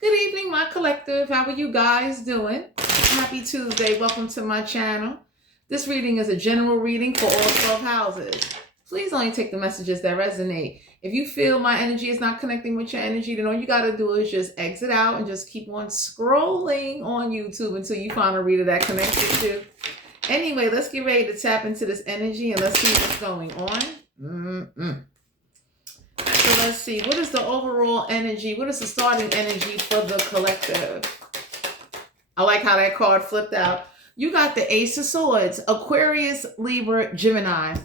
Good evening, my collective. How are you guys doing? Happy Tuesday. Welcome to my channel. This reading is a general reading for all 12 houses. Please only take the messages that resonate. If you feel my energy is not connecting with your energy, then all you got to do is just exit out and just keep on scrolling on YouTube until you find a reader that connects with you. Anyway, let's get ready to tap into this energy and let's see what's going on. So let's see, what is the overall energy? What is the starting energy for the collective? I like how that card flipped out. You got the Ace of Swords, Aquarius, Libra, Gemini.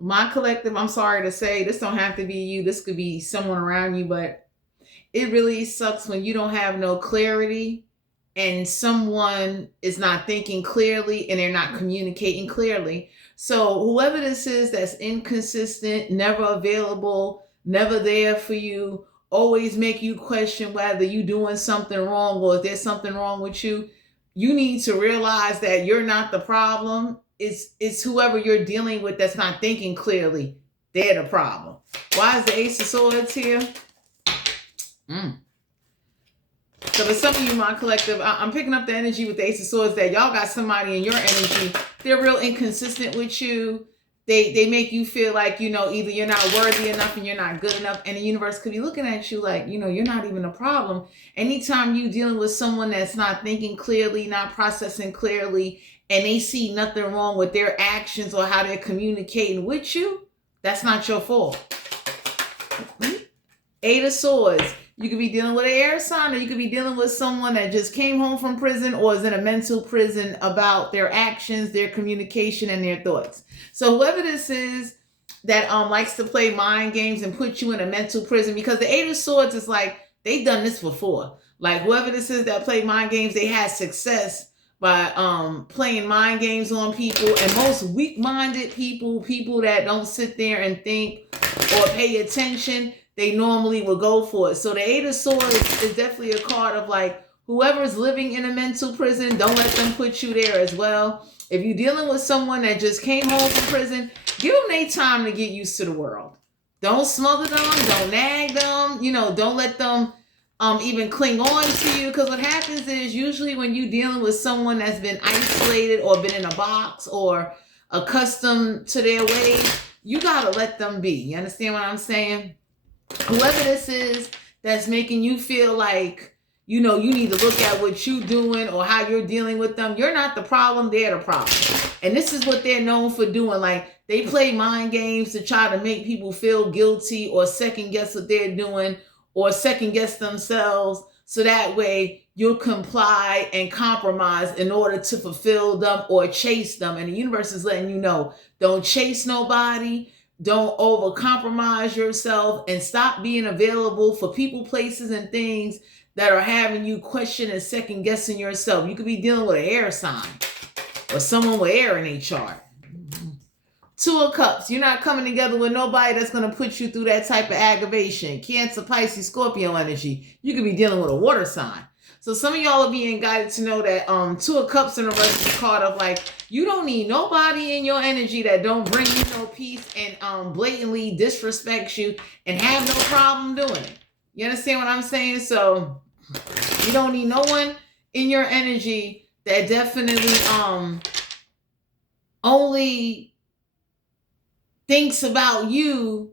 My collective, I'm sorry to say, this don't have to be you. This could be someone around you, but it really sucks when you don't have no clarity and someone is not thinking clearly and they're not communicating clearly. So whoever this is that's inconsistent, never available, never there for you, always make you question whether you're doing something wrong or if there's something wrong with you, you need to realize that you're not the problem. It's whoever you're dealing with that's not thinking clearly. They're the problem. Why is the Ace of Swords here? So for some of you, my collective, I'm picking up the energy with the Ace of Swords that y'all got somebody in your energy. They're real inconsistent with you. They make you feel like, either you're not worthy enough and you're not good enough. And the universe could be looking at you like, you're not even a problem. Anytime you dealing with someone that's not thinking clearly, not processing clearly, and they see nothing wrong with their actions or how they're communicating with you, that's not your fault. Eight of Swords. You could be dealing with an air sign, or you could be dealing with someone that just came home from prison or is in a mental prison about their actions, their communication, and their thoughts. So whoever this is that likes to play mind games and put you in a mental prison, because the Eight of Swords is like, they've done this before. Like whoever this is that play mind games, they had success by playing mind games on people. And most weak-minded people that don't sit there and think or pay attention, they normally will go for it. So the Eight of Swords is definitely a card of like, whoever's living in a mental prison, don't let them put you there as well. If you're dealing with someone that just came home from prison, give them their time to get used to the world. Don't smother them, don't nag them, don't let them even cling on to you. Because what happens is usually when you're dealing with someone that's been isolated or been in a box or accustomed to their ways, you gotta let them be. You understand what I'm saying? Whoever this is that's making you feel like, you need to look at what you're doing or how you're dealing with them. You're not the problem, they're the problem. And this is what they're known for doing. Like they play mind games to try to make people feel guilty or second guess what they're doing or second guess themselves. So that way you'll comply and compromise in order to fulfill them or chase them. And the universe is letting you know, don't chase nobody. Don't over-compromise yourself and stop being available for people, places, and things that are having you question and second-guessing yourself. You could be dealing with an air sign or someone with air in their chart. Two of Cups. You're not coming together with nobody that's going to put you through that type of aggravation. Cancer, Pisces, Scorpio energy. You could be dealing with a water sign. So some of y'all are being guided to know that Two of Cups in reverse is a card of like, you don't need nobody in your energy that don't bring you no peace and blatantly disrespects you and have no problem doing it. You understand what I'm saying? So you don't need no one in your energy that definitely only thinks about you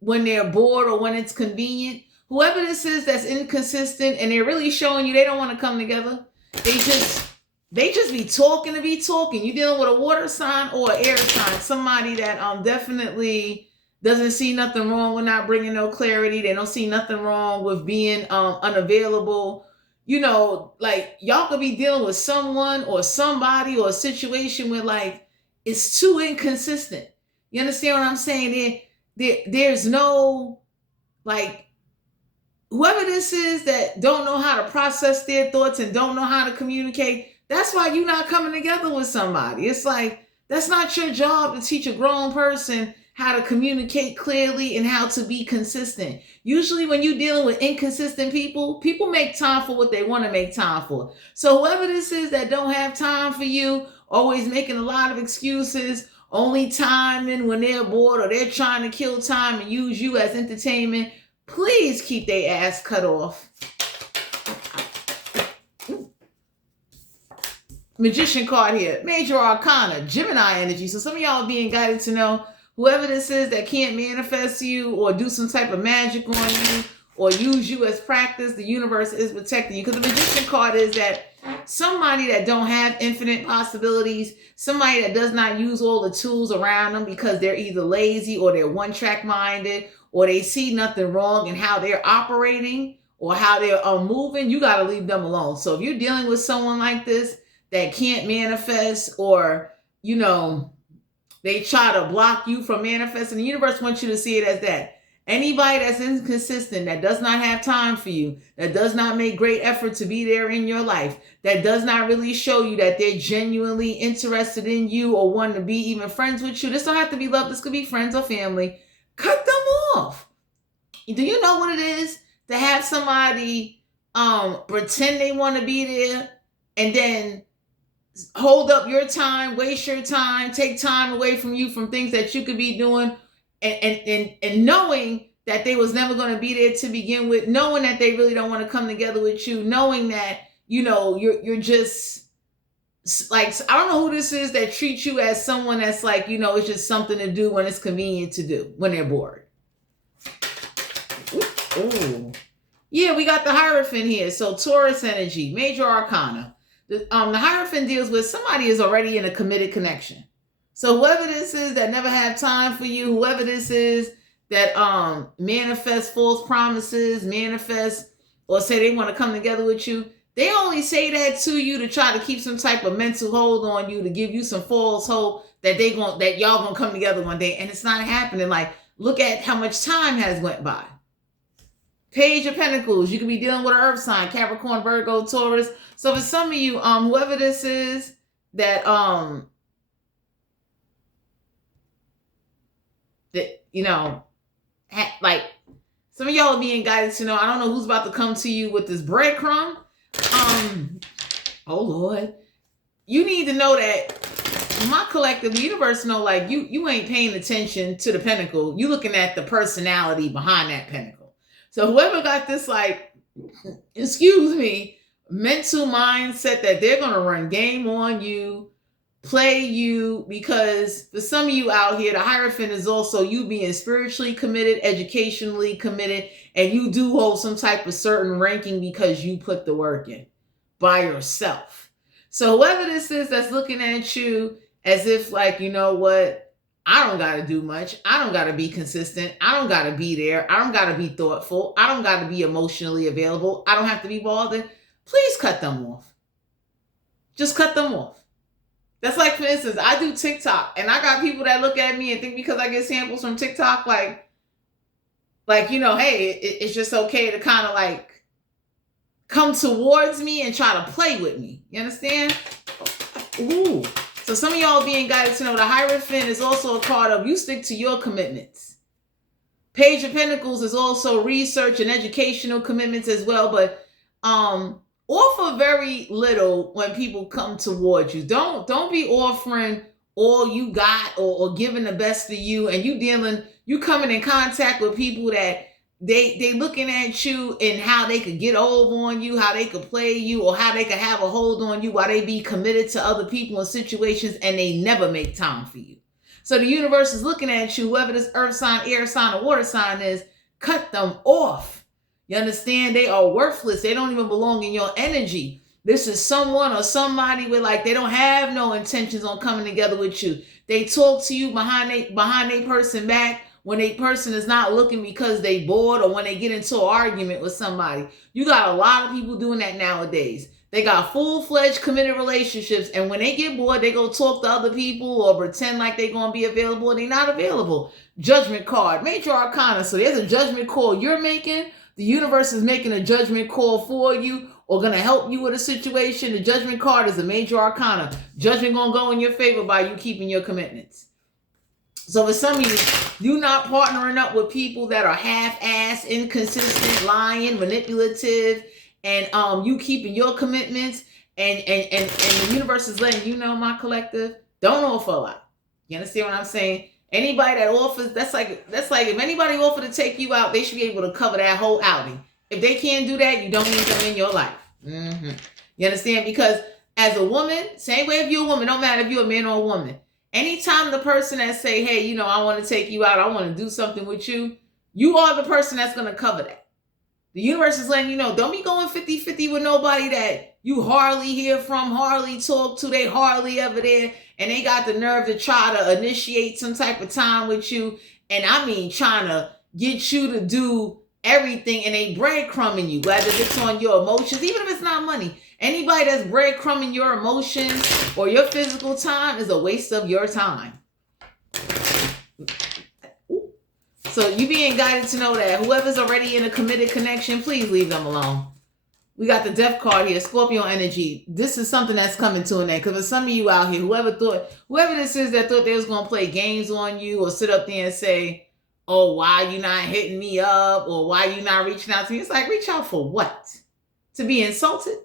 when they're bored or when it's convenient. Whoever this is that's inconsistent and they're really showing you they don't want to come together, they just be talking to be talking. You're dealing with a water sign or an air sign, somebody that definitely doesn't see nothing wrong with not bringing no clarity. They don't see nothing wrong with being unavailable. Like y'all could be dealing with someone or somebody or a situation where like it's too inconsistent. You understand what I'm saying? There's no like, whoever this is that don't know how to process their thoughts and don't know how to communicate, that's why you're not coming together with somebody. It's like, that's not your job to teach a grown person how to communicate clearly and how to be consistent. Usually when you're dealing with inconsistent people make time for what they want to make time for. So whoever this is that don't have time for you, always making a lot of excuses, only timing when they're bored or they're trying to kill time and use you as entertainment, please keep their ass cut off. Magician card here. Major Arcana, Gemini energy. So some of y'all are being guided to know whoever this is that can't manifest you or do some type of magic on you or use you as practice, the universe is protecting you. Because the Magician card is that somebody that don't have infinite possibilities, somebody that does not use all the tools around them because they're either lazy or they're one-track minded or they see nothing wrong in how they're operating or how they're moving, you got to leave them alone. So if you're dealing with someone like this that can't manifest or, you know, they try to block you from manifesting, the universe wants you to see it as that. Anybody that's inconsistent, that does not have time for you, that does not make great effort to be there in your life, that does not really show you that they're genuinely interested in you or want to be even friends with you. This don't have to be love. This could be friends or family. Cut them off. Do you know what it is to have somebody pretend they want to be there and then hold up your time, waste your time, take time away from you from things that you could be doing, and knowing that they was never going to be there to begin with, knowing that they really don't want to come together with you, knowing that, you know, you're just like, I don't know who this is that treats you as someone that's like, you know, it's just something to do when it's convenient to do, when they're bored. Ooh. Yeah, we got the Hierophant here. So Taurus energy, Major Arcana. The Hierophant deals with somebody is already in a committed connection. So whoever this is that never have time for you, whoever this is that manifest false promises, manifest or say they want to come together with you, they only say that to you to try to keep some type of mental hold on you, to give you some false hope that y'all gonna come together one day, and it's not happening. Like, look at how much time has went by. Page of Pentacles, you could be dealing with an earth sign, Capricorn, Virgo, Taurus. So for some of you, whoever this is that you know, like, some of y'all are being guided to know, I don't know who's about to come to you with this breadcrumb. Oh Lord, you need to know that my collective, the universe know, like, you ain't paying attention to the pentacle. You looking at the personality behind that pentacle. So whoever got this, like, excuse me, mental mindset that they're going to run game on you, play you, because for some of you out here, the Hierophant is also you being spiritually committed, educationally committed, and you do hold some type of certain ranking because you put the work in by yourself. So whoever this is that's looking at you as if, like, you know what, I don't got to do much. I don't got to be consistent. I don't got to be there. I don't got to be thoughtful. I don't got to be emotionally available. I don't have to be bothered. Please cut them off. Just cut them off. That's like, for instance, I do TikTok, and I got people that look at me and think because I get samples from TikTok, like, you know, hey, it's just okay to kind of like come towards me and try to play with me. You understand? Ooh. So some of y'all being guided to know the Hierophant is also a card of you stick to your commitments. Page of Pentacles is also research and educational commitments as well, but offer very little when people come towards you. Don't be offering all you got or giving the best of you, and you coming in contact with people that they looking at you and how they could get over on you, how they could play you, or how they could have a hold on you while they be committed to other people and situations, and they never make time for you. So the universe is looking at you, whoever this earth sign, air sign, or water sign is, cut them off. You understand? They are worthless. They don't even belong in your energy. This is someone or somebody with, like, they don't have no intentions on coming together with you. They talk to you behind they person back when a person is not looking because they bored, or when they get into an argument with somebody. You got a lot of people doing that nowadays. They got full-fledged committed relationships, and when they get bored, they go talk to other people or pretend like they're going to be available, and they're not available. Judgment card, Major Arcana. So there's a judgment call you're making. The universe is making a judgment call for you or going to help you with a situation. The judgment card is a Major Arcana. Judgment going to go in your favor by you keeping your commitments. So for some of you, you're not partnering up with people that are half-assed, inconsistent, lying, manipulative, and you keeping your commitments, and the universe is letting you know, my collective, don't offer a lot. You understand what I'm saying? Anybody that offers, that's like if anybody offered to take you out, they should be able to cover that whole outing. If they can't do that, you don't need them in your life. You understand? Because as a woman, same way if you're a woman, don't matter if you're a man or a woman. Anytime the person that say, hey, you know, I want to take you out, I want to do something with you, you are the person that's going to cover that. The universe is letting you know, don't be going 50-50 with nobody that you hardly hear from, hardly talk to, they hardly ever there, and they got the nerve to try to initiate some type of time with you, and I mean trying to get you to do everything, and they breadcrumbing you, whether it's on your emotions, even if it's not money. Anybody that's breadcrumbing your emotions or your physical time is a waste of your time. So you being guided to know that whoever's already in a committed connection, please leave them alone. We got the death card here, Scorpio energy. This is something that's coming to an end. Because for some of you out here, whoever this is that thought they was going to play games on you or sit up there and say, oh, why you not hitting me up? Or why you not reaching out to me? It's like, reach out for what? To be insulted?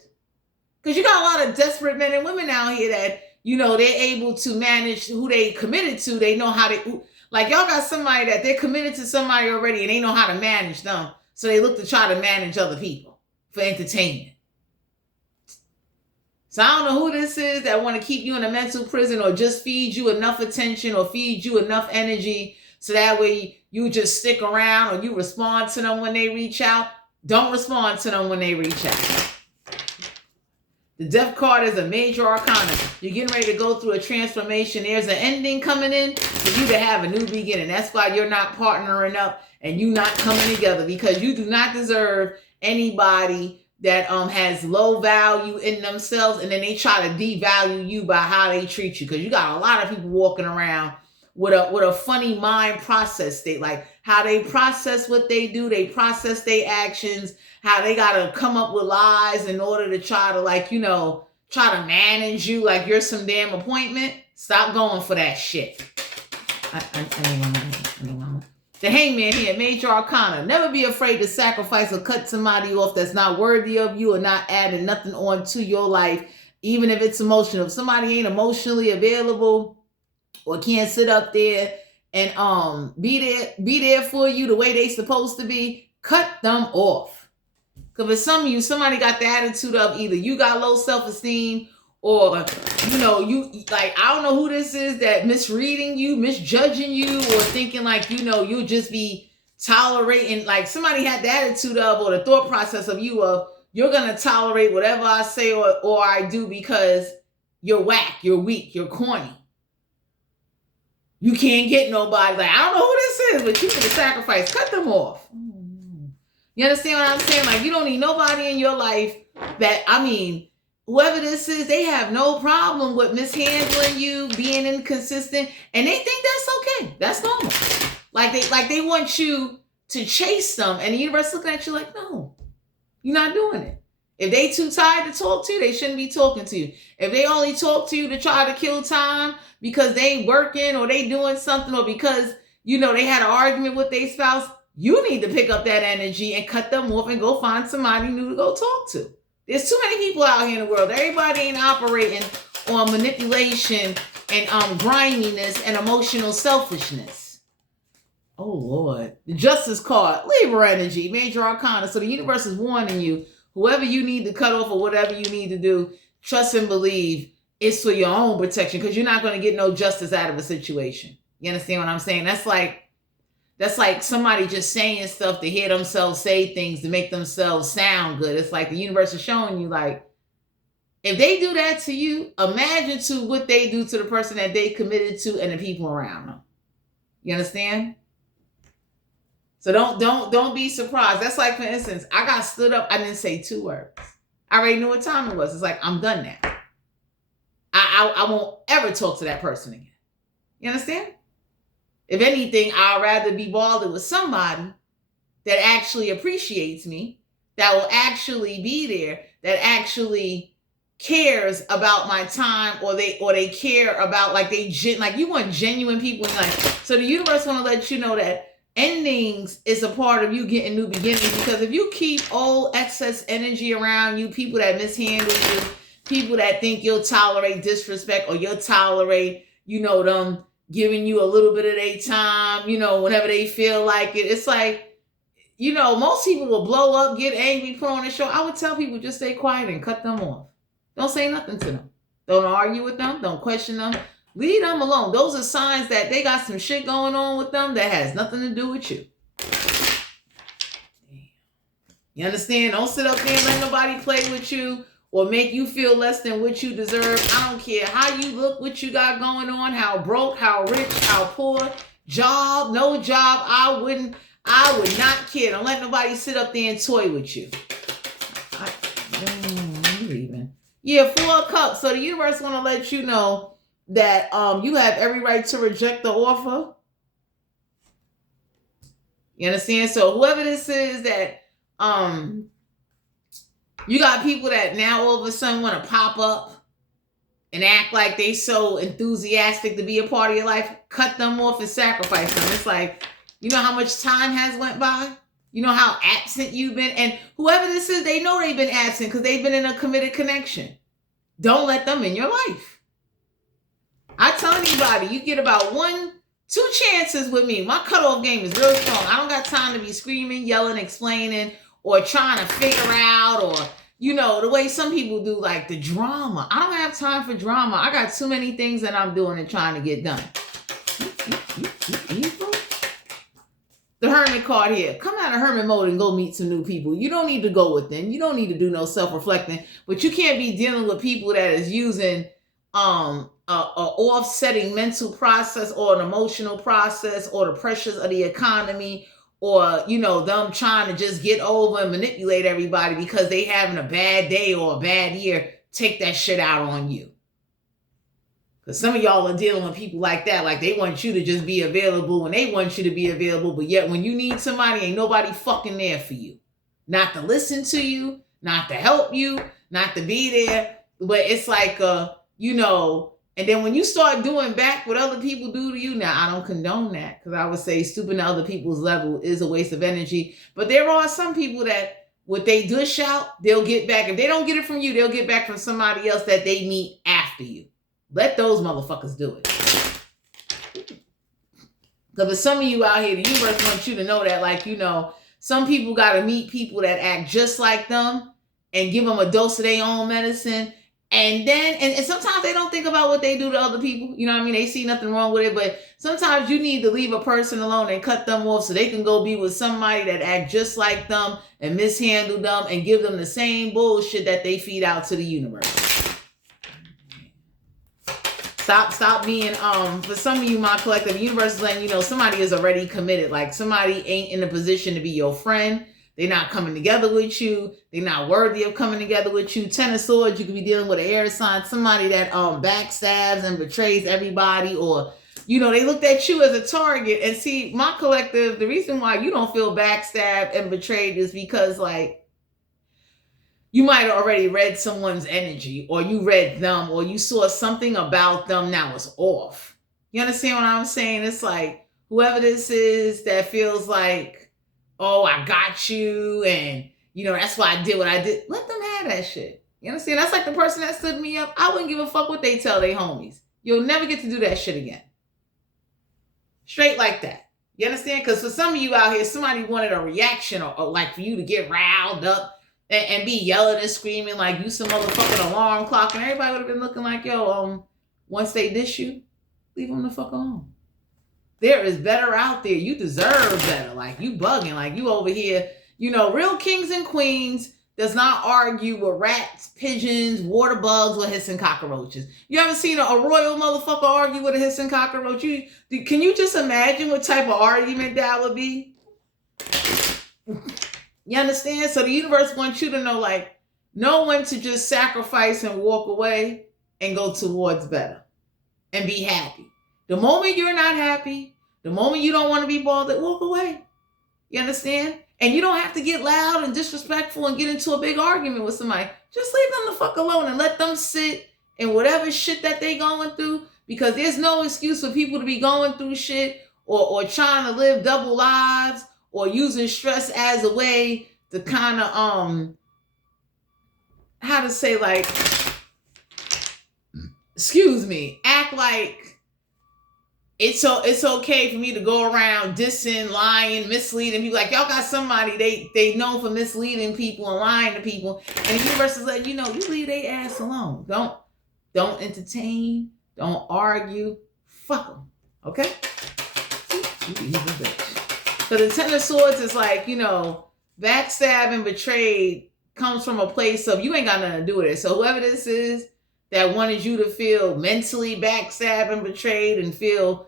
Because you got a lot of desperate men and women out here that, you know, they're able to manage who they committed to. They know how to... Like, y'all got somebody that they're committed to somebody already and they know how to manage them. So they look to try to manage other people for entertainment. So I don't know who this is that want to keep you in a mental prison or just feed you enough attention or feed you enough energy so that way you just stick around or you respond to them when they reach out. Don't respond to them when they reach out. The death card is a major arcana. You're getting ready to go through a transformation. There's an ending coming in for you to have a new beginning. That's why you're not partnering up and you not coming together, because you do not deserve anybody that has low value in themselves and then they try to devalue you by how they treat you. Because you got a lot of people walking around with a funny mind process state, like how they process what they do, they process their actions, how they got to come up with lies in order to try to, like, you know, try to manage you like you're some damn appointment. Stop going for that shit. The Hangman here, major arcana. Never be afraid to sacrifice or cut somebody off that's not worthy of you or not adding nothing on to your life, even if it's emotional. If somebody ain't emotionally available or can't sit up there and be there for you the way they supposed to be, cut them off. Because for some of you, somebody got the attitude of either you got low self-esteem or, you know, you, like, I don't know who this is that misreading you, misjudging you, or thinking like, you know, you'll just be tolerating, like somebody had the attitude of, or the thought process of you of, you're going to tolerate whatever I say or I do because you're whack, you're weak, you're corny. You can't get nobody. Like, I don't know who this is, but you need to sacrifice. Cut them off. You understand what I'm saying? Like, you don't need nobody in your life that, I mean, whoever this is, they have no problem with mishandling you, being inconsistent, and they think that's okay. That's normal. Like they want you to chase them, and the universe looking at you like, no, you're not doing it. If they too tired to talk to you, they shouldn't be talking to you. If they only talk to you to try to kill time because they working or they doing something or because, you know, they had an argument with their spouse, you need to pick up that energy and cut them off and go find somebody new to go talk to. There's too many people out here in the world. Everybody ain't operating on manipulation and griminess and emotional selfishness. Oh, Lord. The Justice card, Libra energy, major arcana. So the universe is warning you, whoever you need to cut off or whatever you need to do, trust and believe it's for your own protection, because you're not going to get no justice out of a situation. You understand what I'm saying? That's like somebody just saying stuff to hear themselves say things to make themselves sound good. It's like the universe is showing you, like, if they do that to you, imagine to what they do to the person that they committed to and the people around them. You understand? So don't be surprised. That's like, for instance, I got stood up. I didn't say 2 words. I already knew what time it was. It's like, I'm done now. I won't ever talk to that person again. You understand? If anything, I'd rather be bothered with somebody that actually appreciates me, that will actually be there, that actually cares about my time, or they care about, like, you want genuine people in life. So the universe want to let you know that endings is a part of you getting new beginnings, because if you keep old excess energy around you, people that mishandle you, people that think you'll tolerate disrespect or you'll tolerate, you know, them giving you a little bit of their time, whenever they feel like it. It's like, most people will blow up, get angry, put on the show. I would tell people just stay quiet and cut them off. Don't say nothing to them. Don't argue with them. Don't question them. Leave them alone. Those are signs that they got some shit going on with them that has nothing to do with you. You understand? Don't sit up there and let nobody play with you or make you feel less than what you deserve. I don't care how you look, what you got going on, how broke, how rich, how poor, job, no job. I would not care. Don't let nobody sit up there and toy with you. Yeah, 4 of Cups. So the universe want to let you know that you have every right to reject the offer. You understand? So whoever this is that you got people that now all of a sudden want to pop up and act like they so enthusiastic to be a part of your life. Cut them off and sacrifice them. It's like, you know how much time has went by? You know how absent you've been? And whoever this is, they know they've been absent because they've been in a committed connection. Don't let them in your life. I tell anybody, you get about 1-2 chances with me. My cutoff game is real strong. I don't got time to be screaming, yelling, explaining, or trying to figure out, or, the way some people do, like the drama. I don't have time for drama. I got too many things that I'm doing and trying to get done. The Hermit card here. Come out of Hermit mode and go meet some new people. You don't need to go within. You don't need to do no self-reflecting. But you can't be dealing with people that is using a offsetting mental process or an emotional process or the pressures of the economy or, them trying to just get over and manipulate everybody because they having a bad day or a bad year. Take that shit out on you. Because some of y'all are dealing with people like that. Like they want you to just be available and they want you to be available. But yet when you need somebody, ain't nobody fucking there for you. Not to listen to you, not to help you, not to be there. But it's like, and then when you start doing back what other people do to you, now I don't condone that. Because I would say stooping to other people's level is a waste of energy. But there are some people that what they dish out, they'll get back. If they don't get it from you, they'll get back from somebody else that they meet after you. Let those motherfuckers do it. Because for some of you out here, the universe wants you to know that, some people got to meet people that act just like them and give them a dose of their own medicine. And then, and sometimes they don't think about what they do to other people. You know what I mean? They see nothing wrong with it. But sometimes you need to leave a person alone and cut them off so they can go be with somebody that act just like them and mishandle them and give them the same bullshit that they feed out to the universe. Stop being, for some of you, my collective, the universe is letting you know somebody is already committed. Like somebody ain't in a position to be your friend. They're not coming together with you. They're not worthy of coming together with you. 10 of Swords, you could be dealing with an air sign, somebody that backstabs and betrays everybody, or, they looked at you as a target. And see, my collective, the reason why you don't feel backstabbed and betrayed is because, you might have already read someone's energy, or you read them, or you saw something about them that was off. You understand what I'm saying? It's like, whoever this is that feels like, oh, I got you, and, that's why I did what I did. Let them have that shit. You understand? That's like the person that stood me up. I wouldn't give a fuck what they tell their homies. You'll never get to do that shit again. Straight like that. You understand? Because for some of you out here, somebody wanted a reaction or like for you to get riled up and be yelling and screaming like you some motherfucking alarm clock, and everybody would have been looking like, once they dish you, leave them the fuck alone. There is better out there. You deserve better. Like, you bugging. Like, you over here. Real kings and queens does not argue with rats, pigeons, water bugs, or hissing cockroaches. You ever seen a royal motherfucker argue with a hissing cockroach? Can you just imagine what type of argument that would be? You understand? So the universe wants you to know when to just sacrifice and walk away and go towards better and be happy. The moment you're not happy, the moment you don't want to be bothered, walk away. You understand? And you don't have to get loud and disrespectful and get into a big argument with somebody. Just leave them the fuck alone and let them sit in whatever shit that they going through, because there's no excuse for people to be going through shit or trying to live double lives or using stress as a way to kind of, act like it's okay for me to go around dissing, lying, misleading people. Like, y'all got somebody they known for misleading people and lying to people, and the universe is letting you know, you leave their ass alone. Don't entertain. Don't argue. Fuck them. Okay? So the Ten of Swords is like, backstab and betrayed comes from a place of you ain't got nothing to do with it. So whoever this is that wanted you to feel mentally backstabbed and betrayed and feel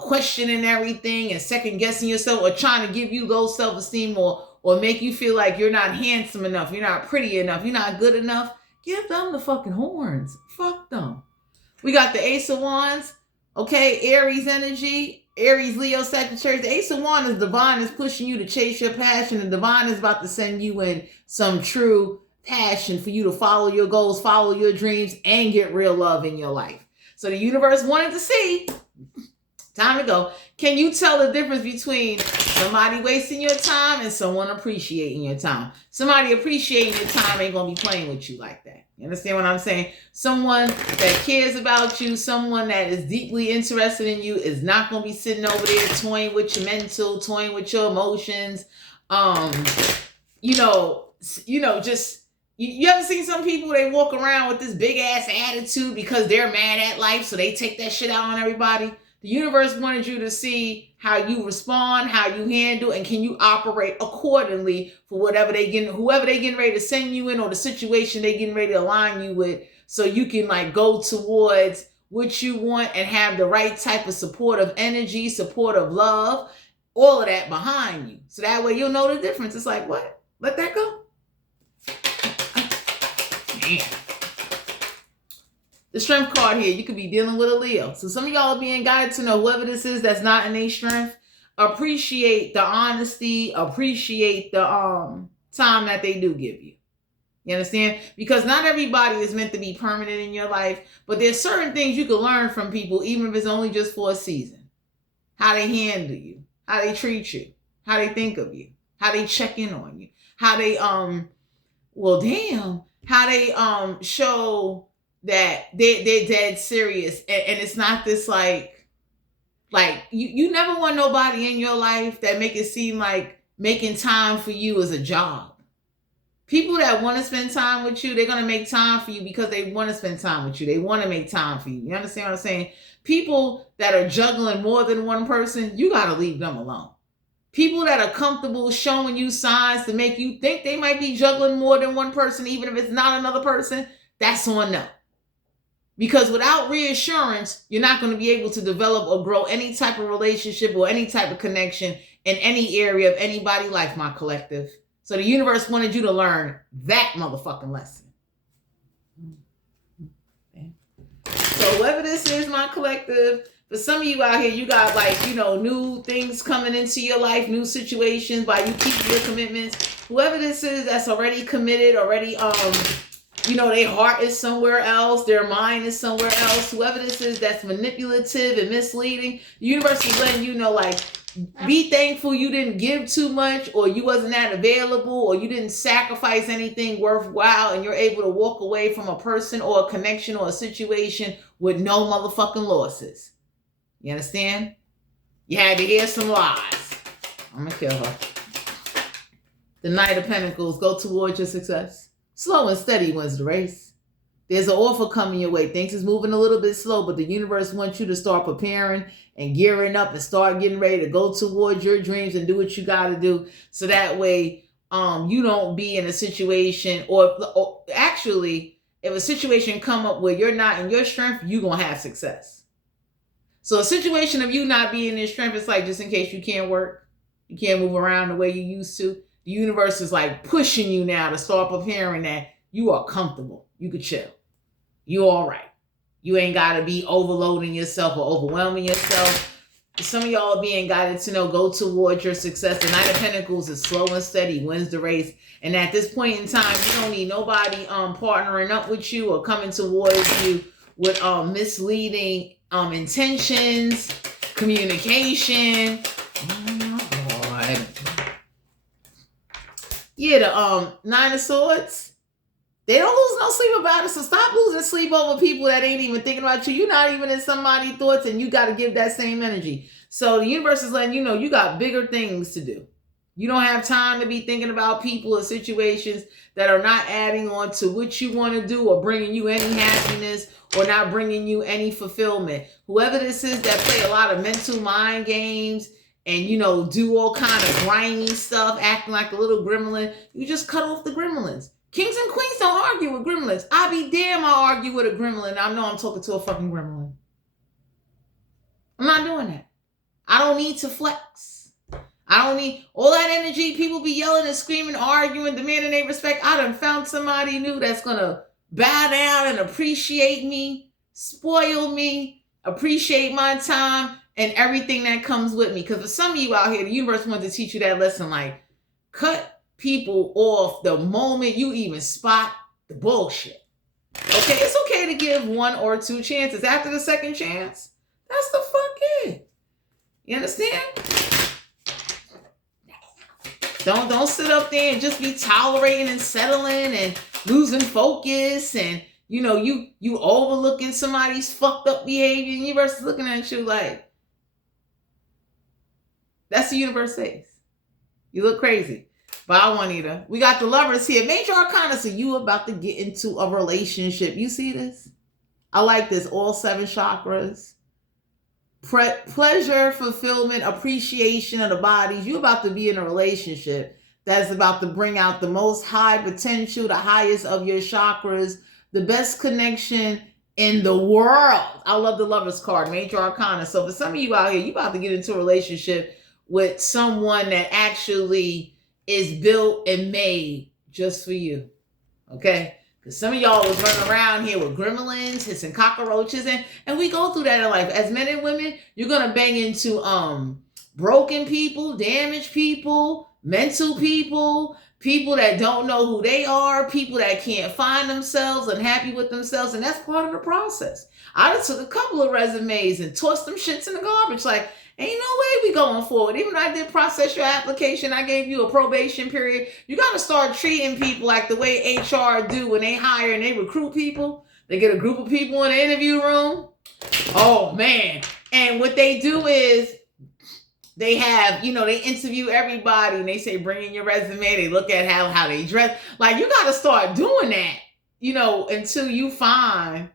questioning everything and second guessing yourself or trying to give you low self-esteem or make you feel like you're not handsome enough, you're not pretty enough, you're not good enough, give them the fucking horns. Fuck them. We got the Ace of Wands, okay, Aries energy, Aries, Leo, Sagittarius. The Ace of Wands is divine is pushing you to chase your passion, and divine is about to send you in some true passion for you to follow your goals, follow your dreams, and get real love in your life. So the universe wanted to see, time to go, can you tell the difference between somebody wasting your time and someone appreciating your time? Somebody appreciating your time ain't going to be playing with you like that. You understand what I'm saying? Someone that cares about you, someone that is deeply interested in you is not going to be sitting over there toying with your mental, toying with your emotions. Just, you ever seen some people, they walk around with this big ass attitude because they're mad at life, so they take that shit out on everybody? The universe wanted you to see how you respond, how you handle, and can you operate accordingly for whoever they getting ready to send you in, or the situation they getting ready to align you with, so you can like go towards what you want and have the right type of supportive energy, supportive love, all of that behind you. So that way you'll know the difference. It's like, what? Let that go. Man. The Strength card here, you could be dealing with a Leo. So some of y'all are being guided to know whoever this is that's not in their strength, appreciate the honesty, appreciate the time that they do give you. You understand? Because not everybody is meant to be permanent in your life, but there's certain things you can learn from people, even if it's only just for a season. How they handle you, how they treat you, how they think of you, how they check in on you, how they how they show that they're dead serious, and it's not this like you never want nobody in your life that make it seem like making time for you is a job. People that want to spend time with you, they're going to make time for you because they want to spend time with you. They want to make time for you. You understand what I'm saying? People that are juggling more than one person, you got to leave them alone. People that are comfortable showing you signs to make you think they might be juggling more than one person, even if it's not another person, that's on them. Because without reassurance, you're not going to be able to develop or grow any type of relationship or any type of connection in any area of anybody's life, my collective. So the universe wanted you to learn that motherfucking lesson. So whoever this is, my collective, for some of you out here, you got new things coming into your life, new situations by you keeping your commitments. Whoever this is that's already committed, already their heart is somewhere else, their mind is somewhere else. Whoever this is that's manipulative and misleading, the universe is letting you know, be thankful you didn't give too much, or you wasn't that available, or you didn't sacrifice anything worthwhile, and you're able to walk away from a person or a connection or a situation with no motherfucking losses. You understand? You had to hear some lies. I'm gonna kill her. The Knight of Pentacles, go towards your success. Slow and steady wins the race. There's an offer coming your way. Things is moving a little bit slow, but the universe wants you to start preparing and gearing up and start getting ready to go towards your dreams and do what you got to do. So that way you don't be in a situation, or actually, if a situation come up where you're not in your strength, you're going to have success. So a situation of you not being in your strength, it's like, just in case you can't work, you can't move around the way you used to. The universe is like pushing you now to start preparing that you are comfortable. You could chill. You all right. You ain't got to be overloading yourself or overwhelming yourself. Some of y'all are being guided to know, go towards your success. The Knight of Pentacles is slow and steady, wins the race. And at this point in time, you don't need nobody partnering up with you or coming towards you with misleading intentions, communication. Oh my God. Yeah, the Nine of Swords, They don't lose no sleep about it. So stop losing sleep over people that ain't even thinking about you. You're not even in somebody's thoughts, and you got to give that same energy. So the universe is letting you know you got bigger things to do. You don't have time to be thinking about people or situations that are not adding on to what you want to do or bringing you any happiness or not bringing you any fulfillment. Whoever this is that play a lot of mental mind games and, do all kind of grimy stuff, acting like a little gremlin, you just cut off the gremlins. Kings and queens don't argue with gremlins. I be damn, I argue with a gremlin. I know I'm talking to a fucking gremlin. I'm not doing that. I don't need to flex. I don't need all that energy. People be yelling and screaming, arguing, demanding their respect. I done found somebody new that's going to bow down and appreciate me, spoil me, appreciate my time, and everything that comes with me. Because for some of you out here, the universe wants to teach you that lesson, like, cut people off the moment you even spot the bullshit. Okay, it's okay to give 1 or 2 chances. After the second chance, that's the fuck it. You understand? Don't sit up there and just be tolerating and settling and losing focus and you overlooking somebody's fucked up behavior. The universe is looking at you like, that's the universe says. You look crazy. Bye, Juanita. We got the lovers here. Major arcana, so you about to get into a relationship. You see this? I like this. All 7 chakras. Pleasure, fulfillment, appreciation of the bodies. You about to be in a relationship that's about to bring out the most high potential, the highest of your chakras, the best connection in the world. I love the lovers card, Major arcana. So for some of you out here, you about to get into a relationship with someone that actually is built and made just for you. Okay? Because some of y'all was running around here with gremlins, hissing cockroaches, and we go through that in life. As men and women, you're going to bang into broken people, damaged people, mental people, people that don't know who they are, people that can't find themselves, unhappy with themselves, and that's part of the process. I just took a couple of resumes and tossed them shits in the garbage, like, ain't no way we going forward. Even though I did process your application, I gave you a probation period. You got to start treating people like the way HR do when they hire and they recruit people. They get a group of people in the interview room. Oh, man. And what they do is they have, they interview everybody and they say, bring in your resume. They look at how they dress. Like, you got to start doing that, until you find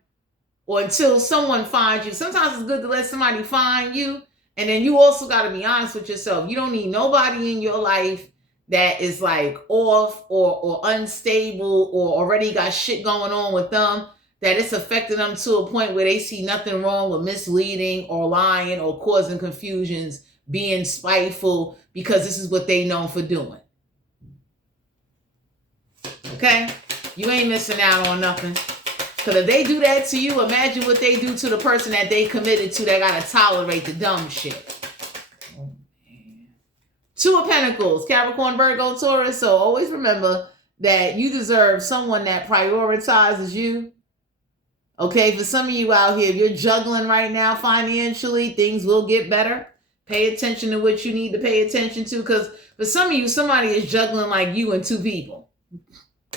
or until someone finds you. Sometimes it's good to let somebody find you. And then you also got to be honest with yourself. You don't need nobody in your life that is like off or unstable or already got shit going on with them that it's affecting them to a point where they see nothing wrong with misleading or lying or causing confusions, being spiteful, because this is what they known for doing. Okay? You ain't missing out on nothing. Because if they do that to you, imagine what they do to the person that they committed to that got to tolerate the dumb shit. Oh, man. 2 of Pentacles, Capricorn, Virgo, Taurus. So always remember that you deserve someone that prioritizes you. Okay, for some of you out here, if you're juggling right now financially, things will get better. Pay attention to what you need to pay attention to. Because for some of you, somebody is juggling like you and 2 people.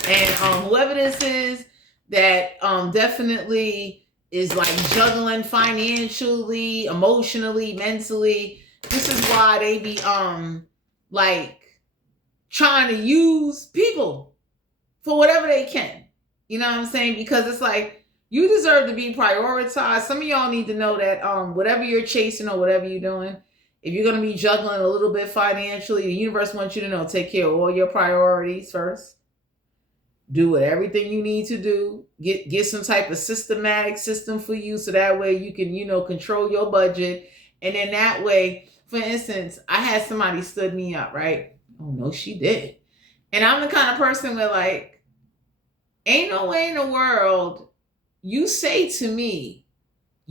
And whoever this is, that definitely is like juggling financially, emotionally, mentally. This is why they be like trying to use people for whatever they can. You know what I'm saying? Because it's like you deserve to be prioritized. Some of y'all need to know that whatever you're chasing or whatever you're doing, if you're going to be juggling a little bit financially, the universe wants you to know, take care of all your priorities first. Do everything you need to do. Get some type of systematic system for you so that way you can, control your budget. And then that way, for instance, I had somebody stood me up, right? Oh, no, she did. And I'm the kind of person where like, ain't no way in the world you say to me,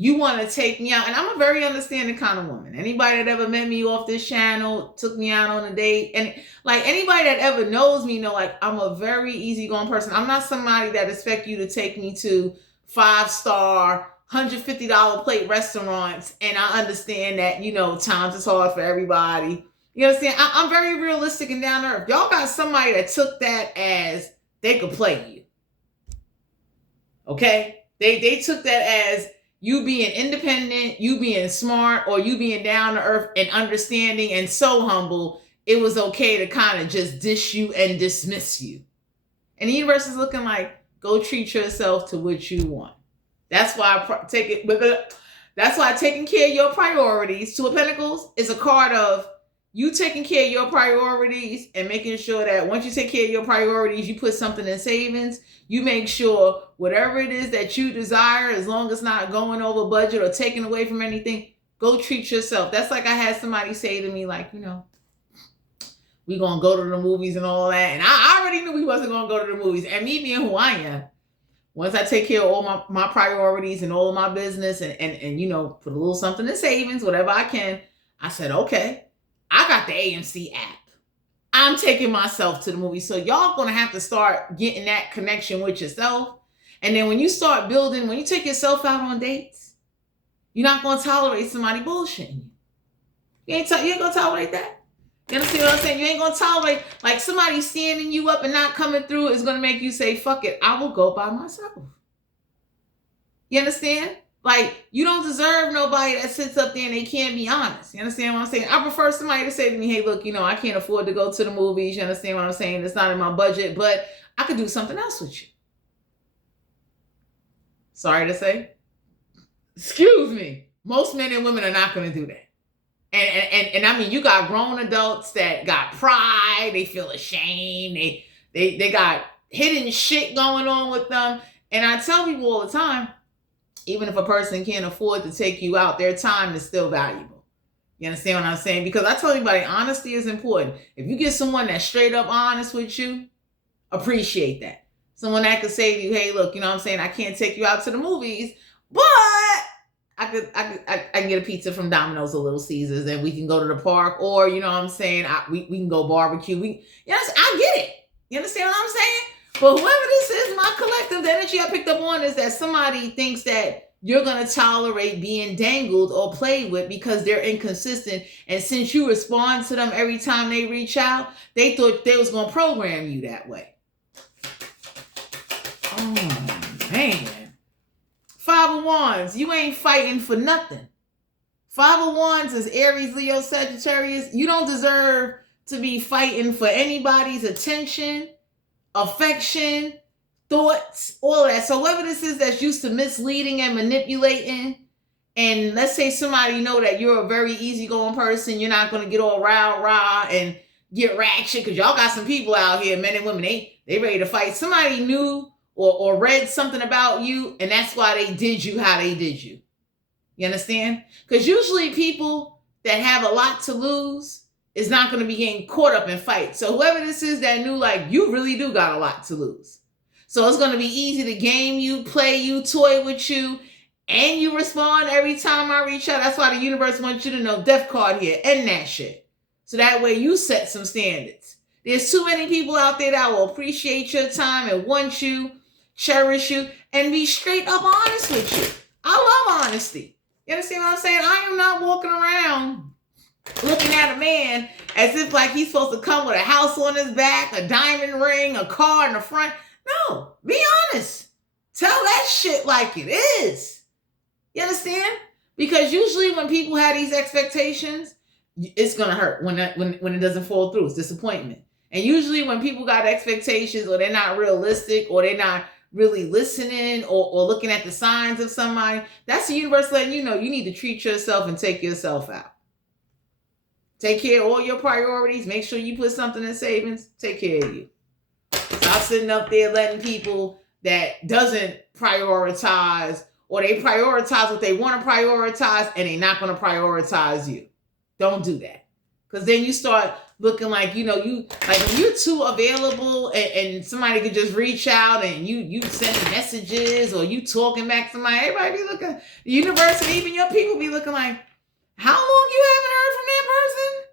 you want to take me out. And I'm a very understanding kind of woman. Anybody that ever met me off this channel, took me out on a date. And like anybody that ever knows me know, like I'm a very easygoing person. I'm not somebody that expect you to take me to 5-star, $150 plate restaurants. And I understand that, times is hard for everybody. You understand? I'm very realistic and down to earth. Y'all got somebody that took that as they could play you. Okay? They took that as you being independent, you being smart, or you being down to earth and understanding and so humble, it was okay to kind of just dish you and dismiss you. And the universe is looking like, go treat yourself to what you want. That's why that's why taking care of your priorities, Two of Pentacles, is a card of you taking care of your priorities and making sure that once you take care of your priorities, you put something in savings. You make sure whatever it is that you desire, as long as it's not going over budget or taking away from anything, go treat yourself. That's like I had somebody say to me, like, we gonna go to the movies and all that. And I already knew we wasn't gonna go to the movies. And me being who I am, once I take care of all my priorities and all of my business and put a little something in savings, whatever I can, I said, okay, I got the AMC app. I'm taking myself to the movie. So y'all gonna have to start getting that connection with yourself. And then when you start building, when you take yourself out on dates, you're not gonna tolerate somebody bullshitting you. You ain't gonna tolerate that. You understand what I'm saying? You ain't gonna tolerate, like, somebody standing you up and not coming through is gonna make you say, fuck it, I will go by myself. You understand? Like, you don't deserve nobody that sits up there and they can't be honest. You understand what I'm saying? I prefer somebody to say to me, hey, look, I can't afford to go to the movies. You understand what I'm saying? It's not in my budget, but I could do something else with you. Sorry to say. Excuse me. Most men and women are not going to do that. And I mean, you got grown adults that got pride. They feel ashamed. They got hidden shit going on with them. And I tell people all the time, even if a person can't afford to take you out, their time is still valuable. You understand what I'm saying? Because I tell everybody, honesty is important. If you get someone that's straight up honest with you, appreciate that. Someone that could say to you, hey, look, I can't take you out to the movies, but I can get a pizza from Domino's or Little Caesars and we can go to the park, or, we can go barbecue. I get it. You understand what I'm saying? But whoever this is, my collective, the energy I picked up on is that somebody thinks that you're going to tolerate being dangled or played with because they're inconsistent. And since you respond to them every time they reach out, they thought they was going to program you that way. Oh, man. Five of Wands, you ain't fighting for nothing. Five of Wands is Aries, Leo, Sagittarius. You don't deserve to be fighting for anybody's attention, affection, thoughts, all of that. So whoever this is that's used to misleading and manipulating, and let's say somebody know that you're a very easygoing person, you're not going to get all rah and get ratchet, because y'all got some people out here, men and women, they ready to fight. Somebody knew or read something about you, and that's why they did you how they did you. You understand? Because usually people that have a lot to lose is not going to be getting caught up in fights. So whoever this is that knew, like, you really do got a lot to lose. So it's going to be easy to game you, play you, toy with you, and you respond every time I reach out. That's why the universe wants you to know, death card here, end that shit. So that way you set some standards. There's too many people out there that will appreciate your time and want you, cherish you, and be straight up honest with you. I love honesty. You understand what I'm saying? I am not walking around looking at a man as if like he's supposed to come with a house on his back, a diamond ring, a car in the front. No, be honest. Tell that shit like it is. You understand? Because usually when people have these expectations, it's going to hurt when it doesn't fall through. It's disappointment. And usually when people got expectations, or they're not realistic, or they're not really listening or looking at the signs of somebody, that's the universe letting you know you need to treat yourself and take yourself out. Take care of all your priorities. Make sure you put something in savings. Take care of you. Stop sitting up there letting people that doesn't prioritize, or they prioritize what they want to prioritize and they're not going to prioritize you. Don't do that. Because then you start looking like, you like when you're too available and somebody could just reach out and you sending messages or you talking back to somebody, everybody be looking, the universe and even your people be looking like, how long you haven't heard from that person?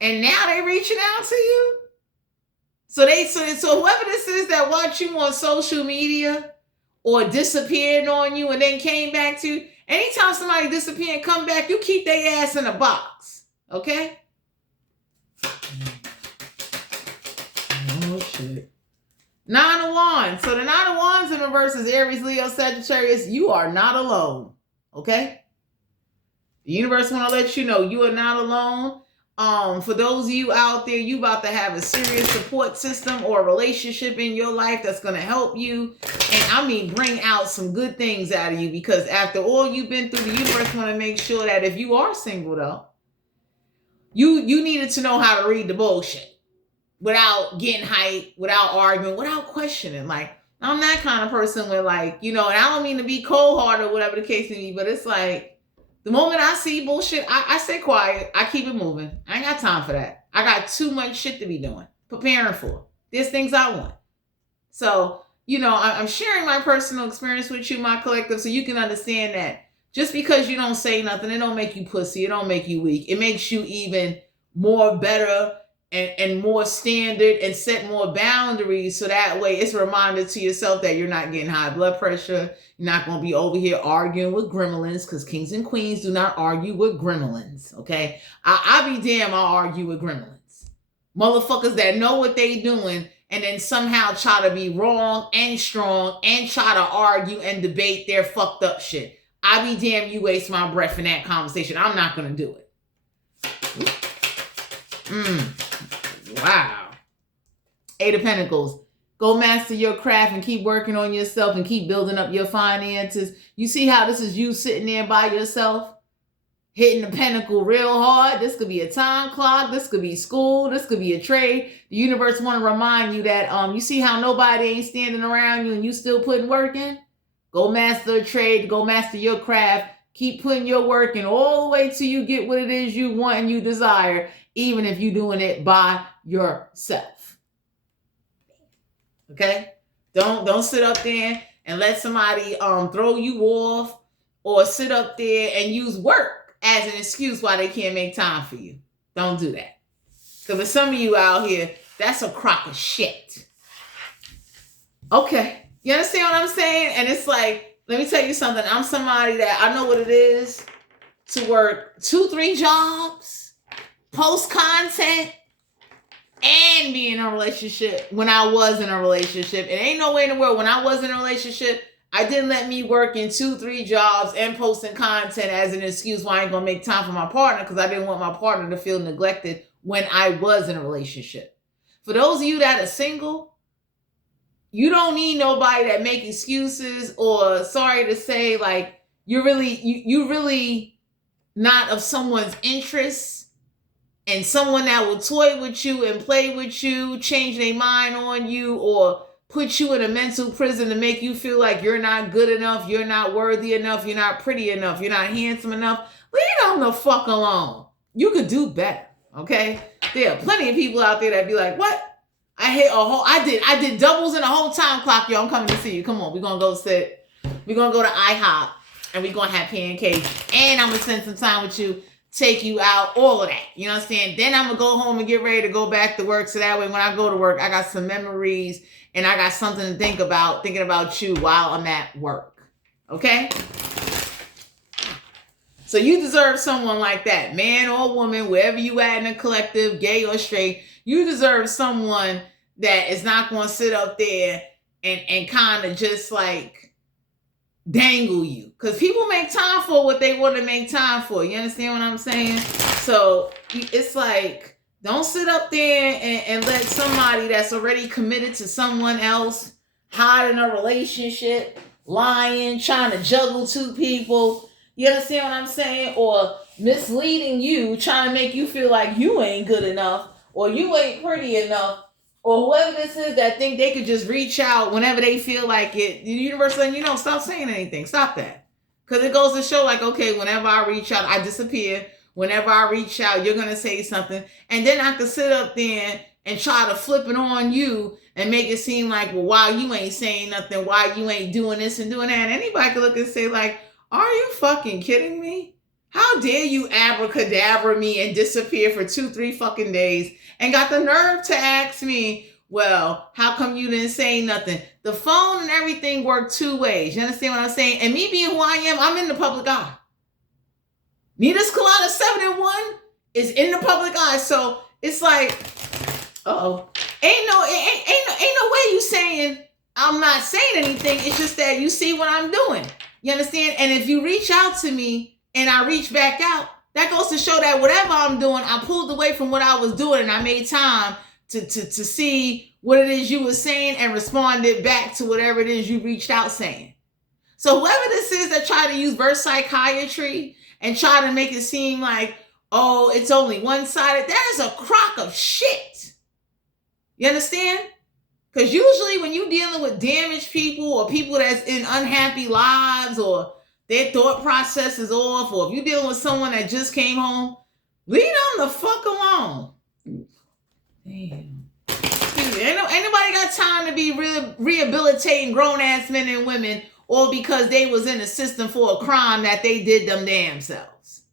And now they reaching out to you? So whoever this is that watch you on social media or disappeared on you and then came back to you, anytime somebody disappear and come back, you keep their ass in a box. Okay? Oh, shit. Nine of Wands. So the Nine of Wands in the universe is Aries, Leo, Sagittarius, you are not alone. Okay? The universe want to let you know you are not alone. For those of you out there, you about to have a serious support system or a relationship in your life that's going to help you. And I mean, bring out some good things out of you, because after all you've been through, the universe want to make sure that if you are single though, you needed to know how to read the bullshit without getting hyped, without arguing, without questioning. Like, I'm that kind of person where, like, you know, and I don't mean to be cold-hearted or whatever the case may be, but it's like, the moment I see bullshit, I stay quiet. I keep it moving. I ain't got time for that. I got too much shit to be doing, preparing for. There's things I want. So, you know, I'm sharing my personal experience with you, my collective, so you can understand that just because you don't say nothing, it don't make you pussy. It don't make you weak. It makes you even more better and more standard, and set more boundaries, so that way it's a reminder to yourself that you're not getting high blood pressure. You're not going to be over here arguing with gremlins, because kings and queens do not argue with gremlins, okay? I be damn, I argue with gremlins. Motherfuckers that know what they doing and then somehow try to be wrong and strong and try to argue and debate their fucked up shit. I be damn, you waste my breath in that conversation. I'm not going to do it. Wow. 8 of Pentacles. Go master your craft and keep working on yourself and keep building up your finances. You see how this is you sitting there by yourself, hitting the pentacle real hard. This could be a time clock. This could be school. This could be a trade. The universe want to remind you that you see how nobody ain't standing around you and you still putting work in? Go master a trade. Go master your craft. Keep putting your work in all the way till you get what it is you want and you desire, even if you're doing it by yourself. Okay? Don't sit up there and let somebody throw you off, or sit up there and use work as an excuse why they can't make time for you. Don't do that. Because for some of you out here, that's a crock of shit. Okay. You understand what I'm saying? And it's like, let me tell you something. I'm somebody that I know what it is to work 2-3 jobs, post content, and be in a relationship when I was in a relationship. It ain't no way in the world. When I was in a relationship, I didn't let me work in 2-3 jobs and posting content as an excuse why I ain't gonna make time for my partner, because I didn't want my partner to feel neglected when I was in a relationship. For those of you that are single, you don't need nobody that make excuses, or, sorry to say, like, you really not of someone's interest, and someone that will toy with you and play with you, change their mind on you, or put you in a mental prison to make you feel like you're not good enough, you're not worthy enough, you're not pretty enough, you're not handsome enough. Leave them the fuck alone. You could do better, okay? There are plenty of people out there that be like, what? I did doubles in a whole time clock, yo. I'm coming to see you. Come on, we're gonna go sit. We're gonna go to IHOP and we're gonna have pancakes. And I'm gonna spend some time with you, take you out, all of that. You know what I'm saying? Then I'm gonna go home and get ready to go back to work. So that way when I go to work, I got some memories and I got something to think about, thinking about you while I'm at work. Okay? So you deserve someone like that, man or woman, wherever you at in a collective, gay or straight. You deserve someone that is not going to sit up there and kind of just like dangle you. Because people make time for what they want to make time for. You understand what I'm saying? So it's like, don't sit up there and let somebody that's already committed to someone else, hide in a relationship, lying, trying to juggle 2 people. You understand what I'm saying? Or misleading you, trying to make you feel like you ain't good enough, or you ain't pretty enough, or whoever this is that think they could just reach out whenever they feel like it. The universe letting you know, stop saying anything. Stop that. Because it goes to show like, okay, whenever I reach out, I disappear. Whenever I reach out, you're going to say something. And then I could sit up there and try to flip it on you and make it seem like, well, why you ain't saying nothing? Why you ain't doing this and doing that? And anybody could look and say like, are you fucking kidding me? How dare you abracadabra me and disappear for 2-3 fucking days and got the nerve to ask me, well, how come you didn't say nothing? The phone and everything work 2 ways. You understand what I'm saying? And me being who I am, I'm in the public eye. Nina's Colada 7-1 is in the public eye. So it's like, ain't no way you saying I'm not saying anything. It's just that you see what I'm doing. You understand? And if you reach out to me and I reach back out, that goes to show that whatever I'm doing, I pulled away from what I was doing and I made time to see what it is you were saying and responded back to whatever it is you reached out saying. So whoever this is that try to use verse psychiatry and try to make it seem like, oh, it's only one-sided, that is a crock of shit. You understand? Because usually when you're dealing with damaged people or people that's in unhappy lives or their thought process is off, or if you're dealing with someone that just came home, leave them the fuck alone. Damn. Excuse me. Ain't nobody got time to be rehabilitating grown-ass men and women all because they was in the system for a crime that they did them damn selves.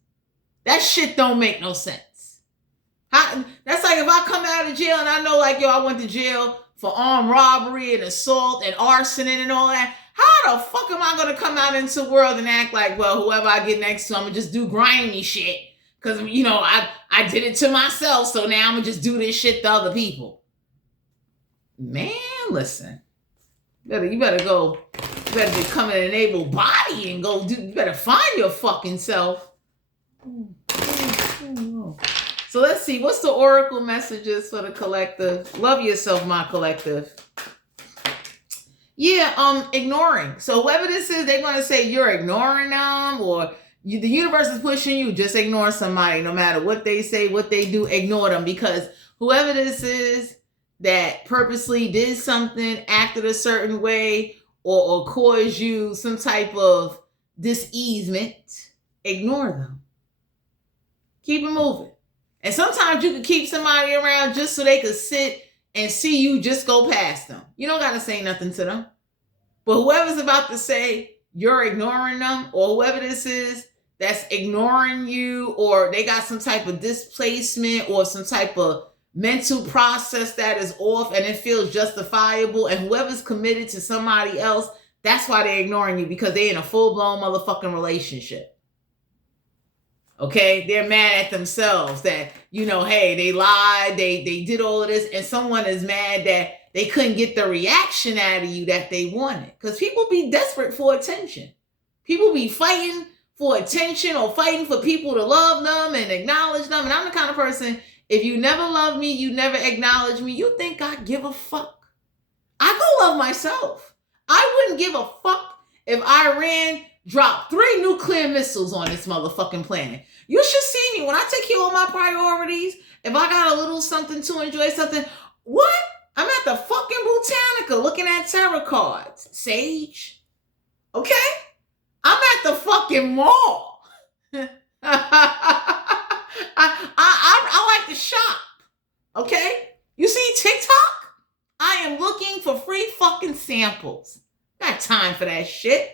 That shit don't make no sense. That's like if I come out of jail and I know like, yo, I went to jail for armed robbery and assault and arson and all that. How the fuck am I going to come out into the world and act like, well, whoever I get next to, I'm going to just do grimy shit. Because, you know, I did it to myself, so now I'm going to just do this shit to other people. Man, listen. You better become an enabled body and go do, you better find your fucking self. So let's see, what's the oracle messages for the collective? Love yourself, my collective. Yeah, ignoring. So whoever this is, they're going to say you're ignoring them, or the universe is pushing you. Just ignore somebody, no matter what they say, what they do, ignore them. Because whoever this is that purposely did something, acted a certain way, or caused you some type of dis-easement, ignore them. Keep it moving. And sometimes you can keep somebody around just so they could sit and see you just go past them. You don't got to say nothing to them. But whoever's about to say you're ignoring them, or whoever this is that's ignoring you, or they got some type of displacement or some type of mental process that is off and it feels justifiable, and whoever's committed to somebody else, that's why they're ignoring you, because they're in a full-blown motherfucking relationship. Okay, they're mad at themselves that, you know, hey, they lied, they did all of this, and someone is mad that they couldn't get the reaction out of you that they wanted. Because people be desperate for attention. People be fighting for attention or fighting for people to love them and acknowledge them. And I'm the kind of person, if you never love me, you never acknowledge me, you think I give a fuck? I go love myself. I wouldn't give a fuck if Iran dropped 3 nuclear missiles on this motherfucking planet. You should see me when I take care of all my priorities. If I got a little something to enjoy, something, what? I'm at the fucking Botanica looking at tarot cards. Sage. Okay? I'm at the fucking mall. I like to shop. Okay? You see TikTok? I am looking for free fucking samples. Got time for that shit.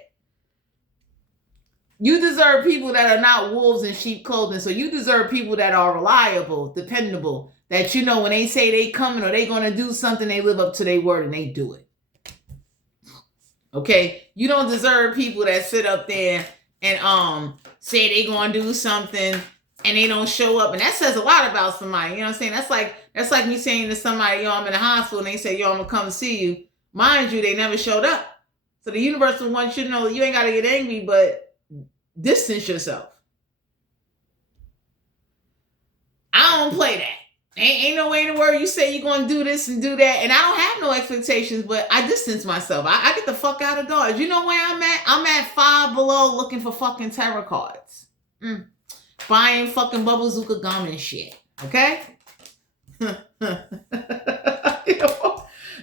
You deserve people that are not wolves in sheep clothing. So you deserve people that are reliable, dependable, that you know when they say they coming or they going to do something, they live up to their word and they do it. Okay? You don't deserve people that sit up there and say they going to do something and they don't show up. And that says a lot about somebody. You know what I'm saying? That's like me saying to somebody, yo, I'm in the hospital, and they say, yo, I'm going to come see you. Mind you, they never showed up. So the universe wants you to know that you ain't got to get angry, but distance yourself. I don't play that. Ain't no way in the world you say you're going to do this and do that. And I don't have no expectations, but I distance myself. I get the fuck out of doors. You know where I'm at? I'm at Five Below looking for fucking tarot cards. Buying fucking Bubble Zuka gum and shit. Okay?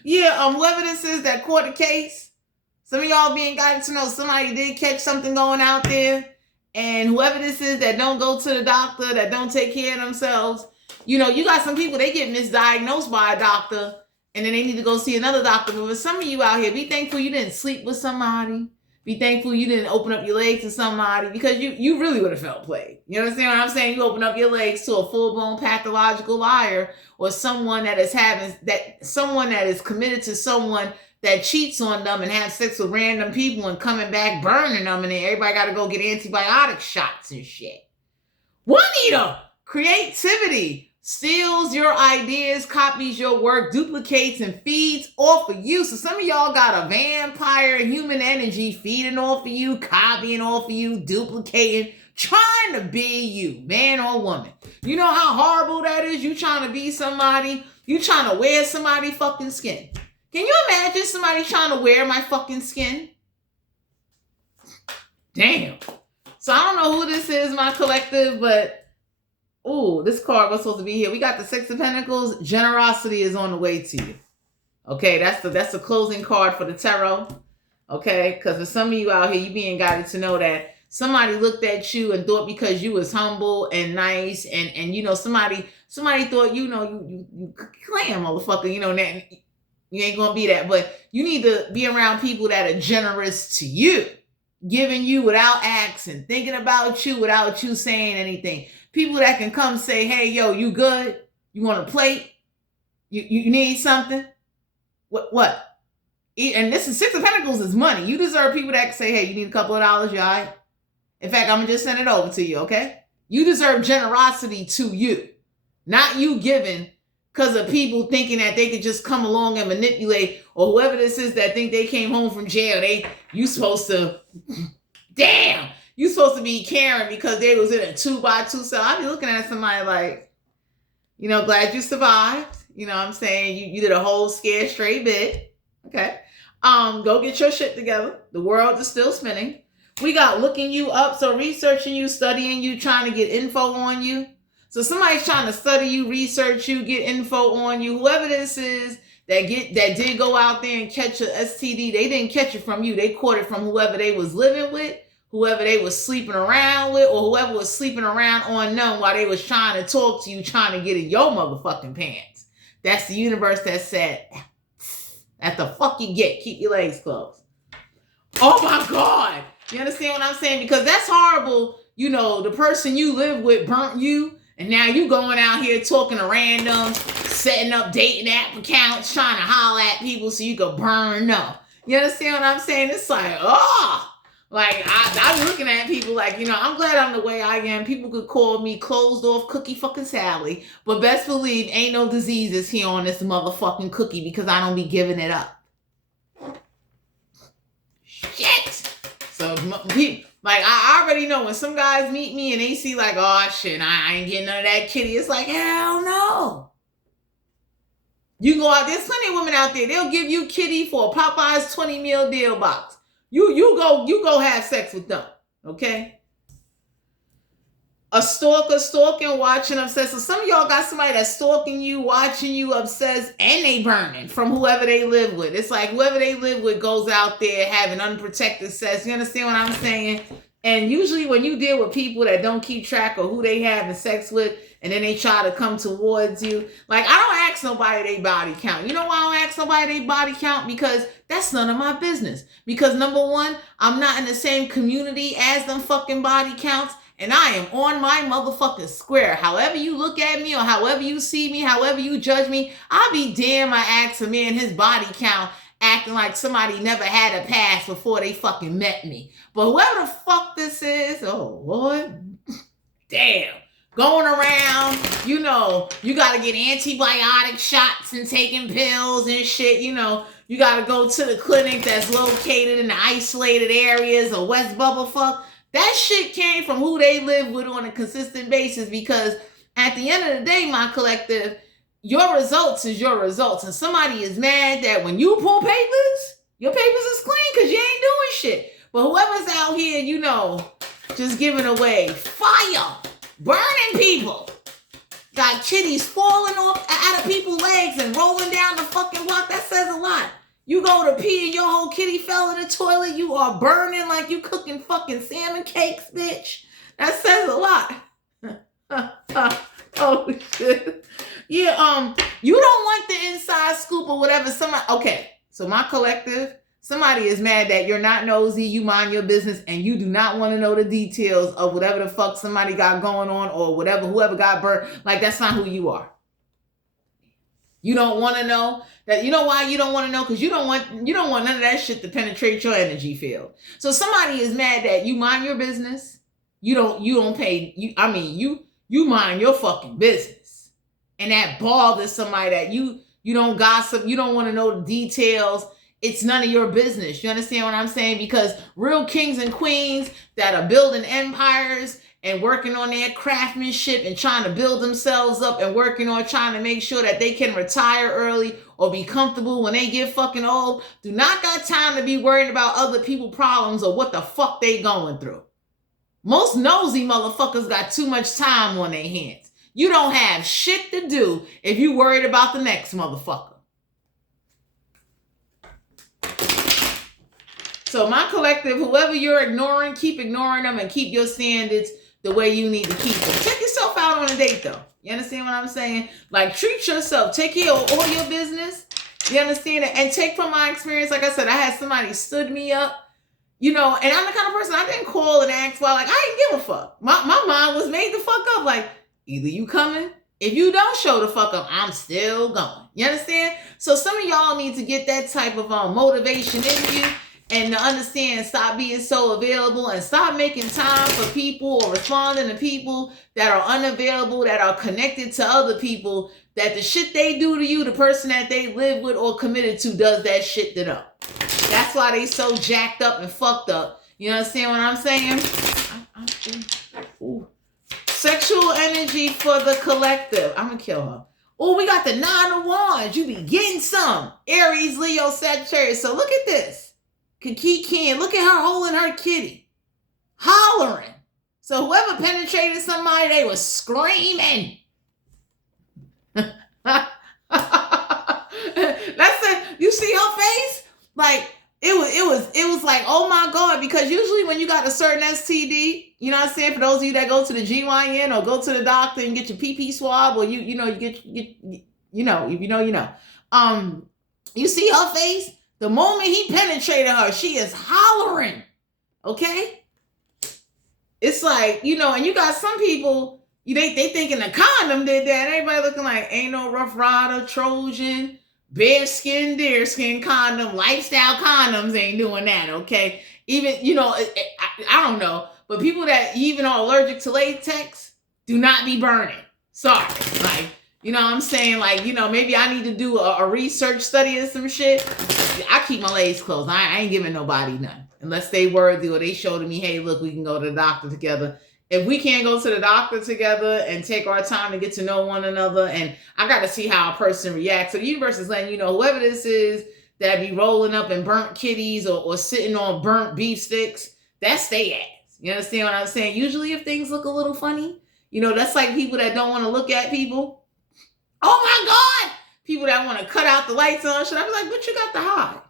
Yeah, whoever this is that caught the case, some of y'all being guided to know somebody did catch something going out there. And whoever this is that don't go to the doctor, that don't take care of themselves, you know, you got some people, they get misdiagnosed by a doctor and then they need to go see another doctor. But for some of you out here, be thankful you didn't sleep with somebody. Be thankful you didn't open up your legs to somebody, because you really would have felt played. You understand what I'm saying? You open up your legs to a full-blown pathological liar, or someone that is committed to someone that cheats on them and have sex with random people and coming back burning them, and then everybody got to go get antibiotic shots and shit. Juanita, creativity, steals your ideas, copies your work, duplicates and feeds off of you. So some of y'all got a vampire human energy feeding off of you, copying off of you, duplicating, trying to be you, man or woman. You know how horrible that is? You trying to be somebody, you trying to wear somebody's fucking skin. Can you imagine somebody trying to wear my fucking skin? Damn. So I don't know who this is, my collective, but ooh, this card was supposed to be here. We got the Six of Pentacles. Generosity is on the way to you. Okay, that's the closing card for the tarot. Okay, because for some of you out here, you being guided to know that somebody looked at you and thought because you was humble and nice and you know somebody thought you clam motherfucker, you know, that you ain't gonna be that, but you need to be around people that are generous to you, giving you without asking, thinking about you without you saying anything. People that can come say, hey, yo, you good? You want a plate? You need something? What? And this is Six of Pentacles is money. You deserve people that can say, hey, you need a couple of dollars, you all right? In fact, I'm going to just send it over to you, okay? You deserve generosity to you. Not you giving because of people thinking that they could just come along and manipulate, or whoever this is that think they came home from jail, you supposed to, damn, you supposed to be caring because they was in a 2x2 cell. I be looking at somebody like, you know, glad you survived. You know what I'm saying? You did a whole scared straight bit. Okay. Go get your shit together. The world is still spinning. We got looking you up, so researching you, studying you, trying to get info on you. So somebody's trying to study you, research you, get info on you. Whoever this is that did go out there and catch a STD, they didn't catch it from you. They caught it from whoever they was living with, whoever they was sleeping around with, or whoever was sleeping around on them while they was trying to talk to you, trying to get in your motherfucking pants. That's the universe that said, that's the fuck you get. Keep your legs closed. Oh my God. You understand what I'm saying? Because that's horrible. You know, the person you live with burnt you, and now you going out here talking to randoms, setting up dating app accounts, trying to holler at people so you can burn up. You understand what I'm saying? It's like, oh, like I'm looking at people like, you know, I'm glad I'm the way I am. People could call me closed off cookie fucking Sally, but best believe ain't no diseases here on this motherfucking cookie because I don't be giving it up. Shit. So people, like, I already know when some guys meet me and they see like, oh shit, I ain't getting none of that kitty. It's like, hell no. You go out, there's plenty of women out there. They'll give you kitty for a Popeye's 20 meal deal box. You go have sex with them, okay? A stalker, stalking, watching, obsessed. So some of y'all got somebody that's stalking you, watching you, obsessed, and they burning from whoever they live with. It's like whoever they live with goes out there having unprotected sex. You understand what I'm saying? And usually when you deal with people that don't keep track of who they having sex with, and then they try to come towards you, like, I don't ask nobody their body count. You know why I don't ask nobody their body count? Because that's none of my business. Because number one, I'm not in the same community as them fucking body counts. And I am on my motherfucking square. However you look at me or however you see me, however you judge me, I'll be damn I ask a man his body count acting like somebody never had a past before they fucking met me. But whoever the fuck this is, oh Lord, damn. Going around, you know, you got to get antibiotic shots and taking pills and shit, you know. You got to go to the clinic that's located in the isolated areas of West Bubblefuck. That shit came from who they live with on a consistent basis, because at the end of the day, my collective, your results is your results. And somebody is mad that when you pull papers, your papers is clean because you ain't doing shit. But whoever's out here, you know, just giving away fire, burning people, got kitties falling off out of people's legs and rolling down the fucking block, that says a lot. You go to pee and your whole kitty fell in the toilet. You are burning like you cooking fucking salmon cakes, bitch. That says a lot. Oh shit. Yeah, you don't want the inside scoop or whatever. Okay, so my collective, somebody is mad that you're not nosy, you mind your business, and you do not want to know the details of whatever the fuck somebody got going on or whatever, whoever got burnt. Like, that's not who you are. You don't want to know that. You know why you don't want to know? Because you don't want none of that shit to penetrate your energy field. So somebody is mad that you mind your business. You don't pay. You mind your fucking business. and that bothers somebody, that you don't gossip, you don't want to know the details, it's none of your business. You understand what I'm saying? Because real kings and queens that are building empires and working on their craftsmanship and trying to build themselves up and working on trying to make sure that they can retire early or be comfortable when they get fucking old, do not got time to be worried about other people's problems or what the fuck they going through. Most nosy motherfuckers got too much time on their hands. You don't have shit to do if you worried about the next motherfucker. So my collective, whoever you're ignoring, keep ignoring them and keep your standards the way you need to keep them. Check yourself out on a date though. You understand what I'm saying? Like, treat yourself. Take care of all your business. You understand it? And take from my experience, like I said, I had somebody stood me up. You know, and I'm the kind of person, I didn't call and ask for, like, I didn't give a fuck. My mind was made the fuck up. Like, either you coming, if you don't show the fuck up, I'm still going. You understand? So some of y'all need to get that type of motivation in you and to understand and stop being so available and stop making time for people or responding to people that are unavailable, that are connected to other people, that the shit they do to you, the person that they live with or committed to does that shit to them. That's why they so jacked up and fucked up. You understand what I'm saying? Ooh. Sexual energy for the collective. I'm gonna kill her. Oh, we got the 9 of Wands. You be getting some. Aries, Leo, Sagittarius. So look at this. Kiki Ken. Look at her holding her kitty. Hollering. So whoever penetrated somebody, they was screaming. That's it. You see her face? Like, it was like, oh my God, because usually when you got a certain STD, you know what I'm saying, for those of you that go to the GYN or go to the doctor and get your PP swab, or you know, you see her face, the moment he penetrated her, she is hollering. Okay? It's like, you know, and you got some people, they thinking the condom did that. Everybody looking like ain't no Rough Rider, Trojan, bearskin, deerskin condom, lifestyle condoms ain't doing that, okay? Even, you know, I don't know, but people that even are allergic to latex do not be burning. Sorry. Like, you know what I'm saying? Like, you know, maybe I need to do a research study or some shit. I keep my legs closed. I ain't giving nobody none. Unless they worthy or they show to me, hey, look, we can go to the doctor together. If we can't go to the doctor together and take our time to get to know one another, and I got to see how a person reacts. So the universe is letting you know, whoever this is that be rolling up in burnt kitties or sitting on burnt beef sticks, that's they ass. You understand what I'm saying? Usually if things look a little funny, you know, that's like people that don't want to look at people. Oh my God! People that want to cut out the lights on shit. I'm like, what you got to hide?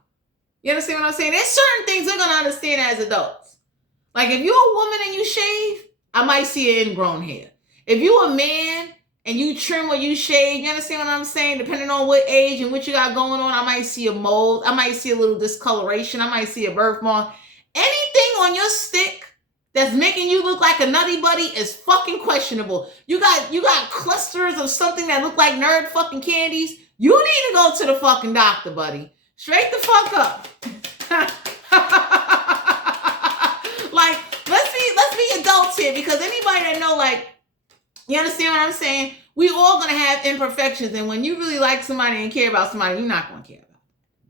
You understand what I'm saying? There's certain things they're going to understand as adults. Like if you're a woman and you shave, I might see an ingrown hair. If you a man and you trim or you shave, you understand what I'm saying? Depending on what age and what you got going on, I might see a mold. I might see a little discoloration. I might see a birthmark. Anything on your stick that's making you look like a nutty buddy is fucking questionable. You got clusters of something that look like nerd fucking candies. You need to go to the fucking doctor, buddy. Straight the fuck up. Like, let's be adults here, because anybody that know, like, you understand what I'm saying? We all gonna have imperfections, and when you really like somebody and care about somebody, you're not gonna care about it.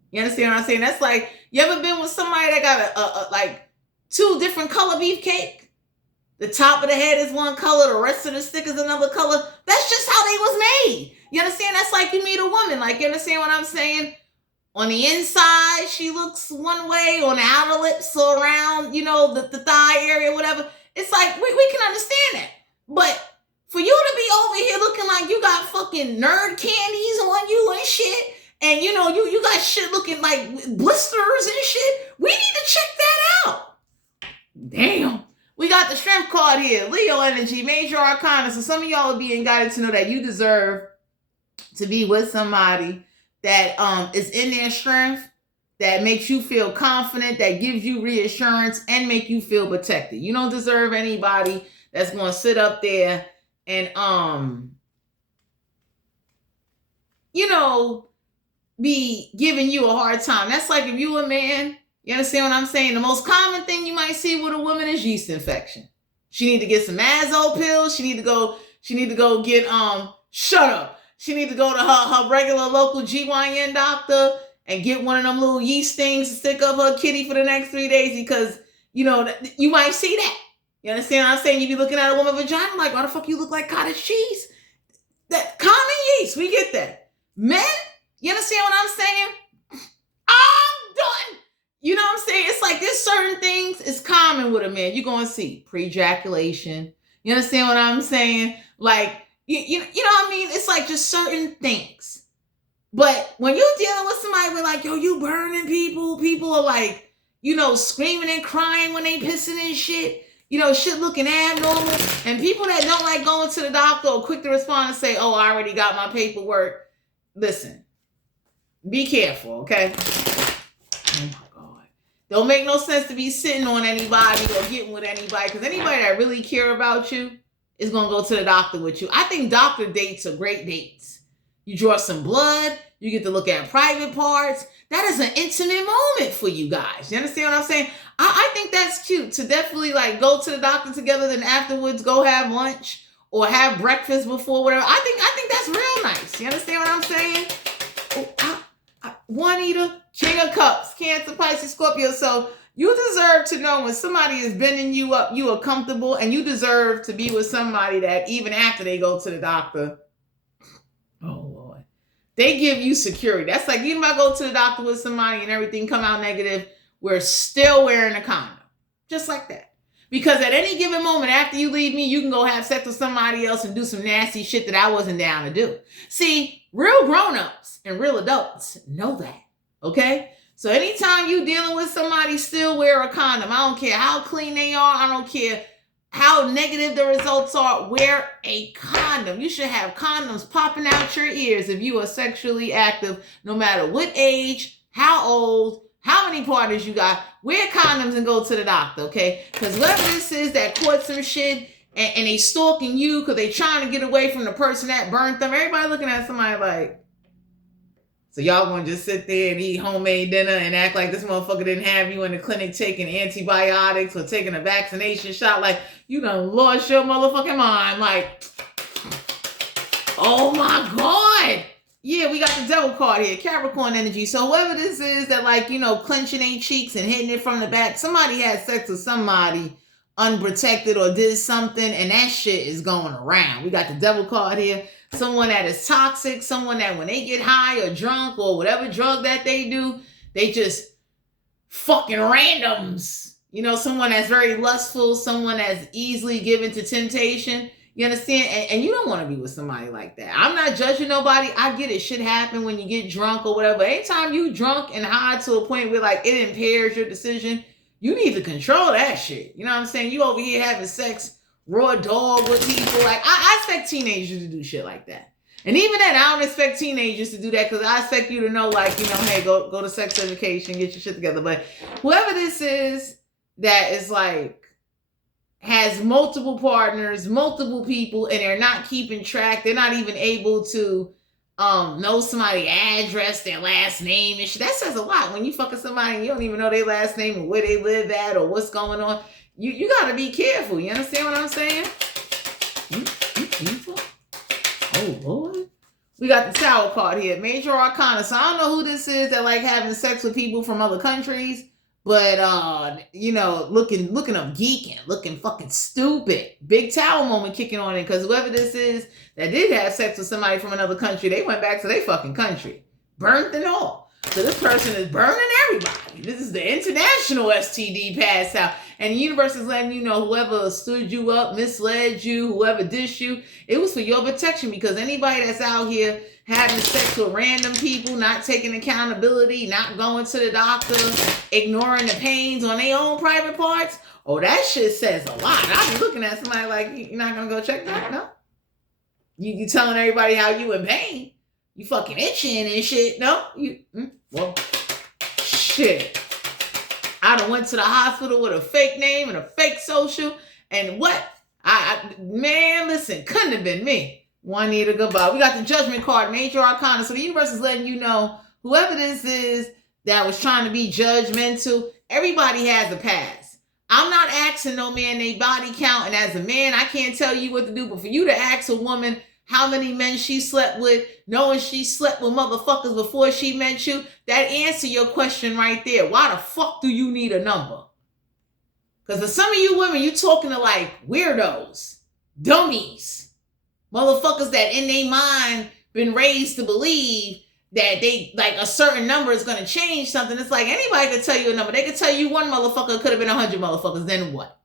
You understand what I'm saying? That's like, you ever been with somebody that got a like 2 different color beefcake? The top of the head is one color, the rest of the stick is another color. That's just how they was made. You understand? That's like you meet a woman. Like, you understand what I'm saying? On the inside, she looks one way. On the outer lips or around, you know, the thigh area, whatever. It's like, we can understand that. But for you to be over here looking like you got fucking nerd candies on you and shit, and, you know, you got shit looking like blisters and shit, we need to check that out. Damn. We got the strength card here. Leo energy, major arcana. So some of y'all are being guided to know that you deserve to be with somebody that is in their strength, that makes you feel confident, that gives you reassurance and make you feel protected. You don't deserve anybody that's going to sit up there and, you know, be giving you a hard time. That's like if you a man, you understand what I'm saying? The most common thing you might see with a woman is yeast infection. She need to get some Azole pills. She need to go get, shut up. She need to go to her regular local GYN doctor and get one of them little yeast things to stick up her kitty for the next 3 days because, you might see that. You understand what I'm saying? You be looking at a woman's vagina like, why the fuck you look like cottage cheese? That common yeast, we get that. Men, you understand what I'm saying? I'm done. You know what I'm saying? It's like there's certain things it's common with a man. You're going to see pre-ejaculation. You understand what I'm saying? Like, you know what I mean? It's like just certain things. But when you're dealing with somebody with like, yo, you burning people are like, screaming and crying when they pissing and shit. Shit looking abnormal. And people that don't like going to the doctor or quick to respond and say, oh, I already got my paperwork. Listen, be careful, okay? Oh my God. Don't make no sense to be sitting on anybody or getting with anybody because anybody that really care about you is going to go to the doctor with you. I think doctor dates are great dates. You draw some blood. You get to look at private parts. That is an intimate moment for you guys. You understand what I'm saying? I think that's cute to definitely like go to the doctor together, then afterwards go have lunch or have breakfast before whatever. I think that's real nice. You understand what I'm saying? Juanita, King of Cups, Cancer, Pisces, Scorpio. So you deserve to know when somebody is bending you up, you are comfortable, and you deserve to be with somebody that even after they go to the doctor, oh Lord, they give you security. That's like even if I go to the doctor with somebody and everything come out negative, we're still wearing a condom. Just like that. Because at any given moment after you leave me, you can go have sex with somebody else and do some nasty shit that I wasn't down to do. See, real grown-ups and real adults know that. Okay? So anytime you dealing with somebody, still wear a condom. I don't care how clean they are. I don't care how negative the results are. Wear a condom. You should have condoms popping out your ears if you are sexually active, no matter what age, how old, how many partners you got. Wear condoms and go to the doctor, okay? Because whoever this is that caught some shit and they stalking you because they trying to get away from the person that burnt them, everybody looking at somebody like, so y'all gonna just sit there and eat homemade dinner and act like this motherfucker didn't have you in the clinic taking antibiotics or taking a vaccination shot? Like, you done lost your motherfucking mind. Like, oh my God. Yeah, we got the devil card here, Capricorn energy. So whoever this is that like, clenching their cheeks and hitting it from the back, somebody had sex with somebody unprotected or did something and that shit is going around. We got the devil card here. Someone that is toxic, someone that when they get high or drunk or whatever drug that they do, they just fucking randoms. Someone that's very lustful, someone that's easily given to temptation. You understand? And you don't want to be with somebody like that. I'm not judging nobody. I get it. Shit happen when you get drunk or whatever. Anytime you drunk and high to a point where like it impairs your decision, you need to control that shit. You know what I'm saying? You over here having sex, raw dog with people. Like I expect teenagers to do shit like that. And even then, I don't expect teenagers to do that because I expect you to know like, hey, go to sex education, get your shit together. But whoever this is that is like, has multiple partners, multiple people, and they're not keeping track. They're not even able to know somebody's address, their last name and shit. That says a lot. When you fucking somebody and you don't even know their last name or where they live at or what's going on. You got to be careful. You understand what I'm saying? Oh, Lord. We got the Tower card here. Major Arcana. So I don't know who this is that like having sex with people from other countries. But, looking up geeking, looking fucking stupid. Big Tower moment kicking on it because whoever this is that did have sex with somebody from another country, they went back to their fucking country. Burnt and all. So this person is burning everybody. This is the international STD pass out. And the universe is letting you know whoever stood you up, misled you, whoever dissed you, it was for your protection because anybody that's out here having sex with random people, not taking accountability, not going to the doctor, ignoring the pains on their own private parts, oh, that shit says a lot. I be looking at somebody like, you're not going to go check that? No. You telling everybody how you in pain. You fucking itching and shit. No. Well, shit. I done went to the hospital with a fake name and a fake social. And what? Man, listen, couldn't have been me. Juanita, goodbye. We got the Judgment card, Major Arcana. So the universe is letting you know, whoever this is that was trying to be judgmental, everybody has a past. I'm not asking no man they body count. And as a man, I can't tell you what to do. But for you to ask a woman how many men she slept with, knowing she slept with motherfuckers before she met you, that answer your question right there. Why the fuck do you need a number? Because for some of you women, you talking to like weirdos, dummies, motherfuckers that in their mind been raised to believe that they like a certain number is going to change something. It's like anybody could tell you a number. They could tell you one motherfucker, could have been 100 motherfuckers. Then what?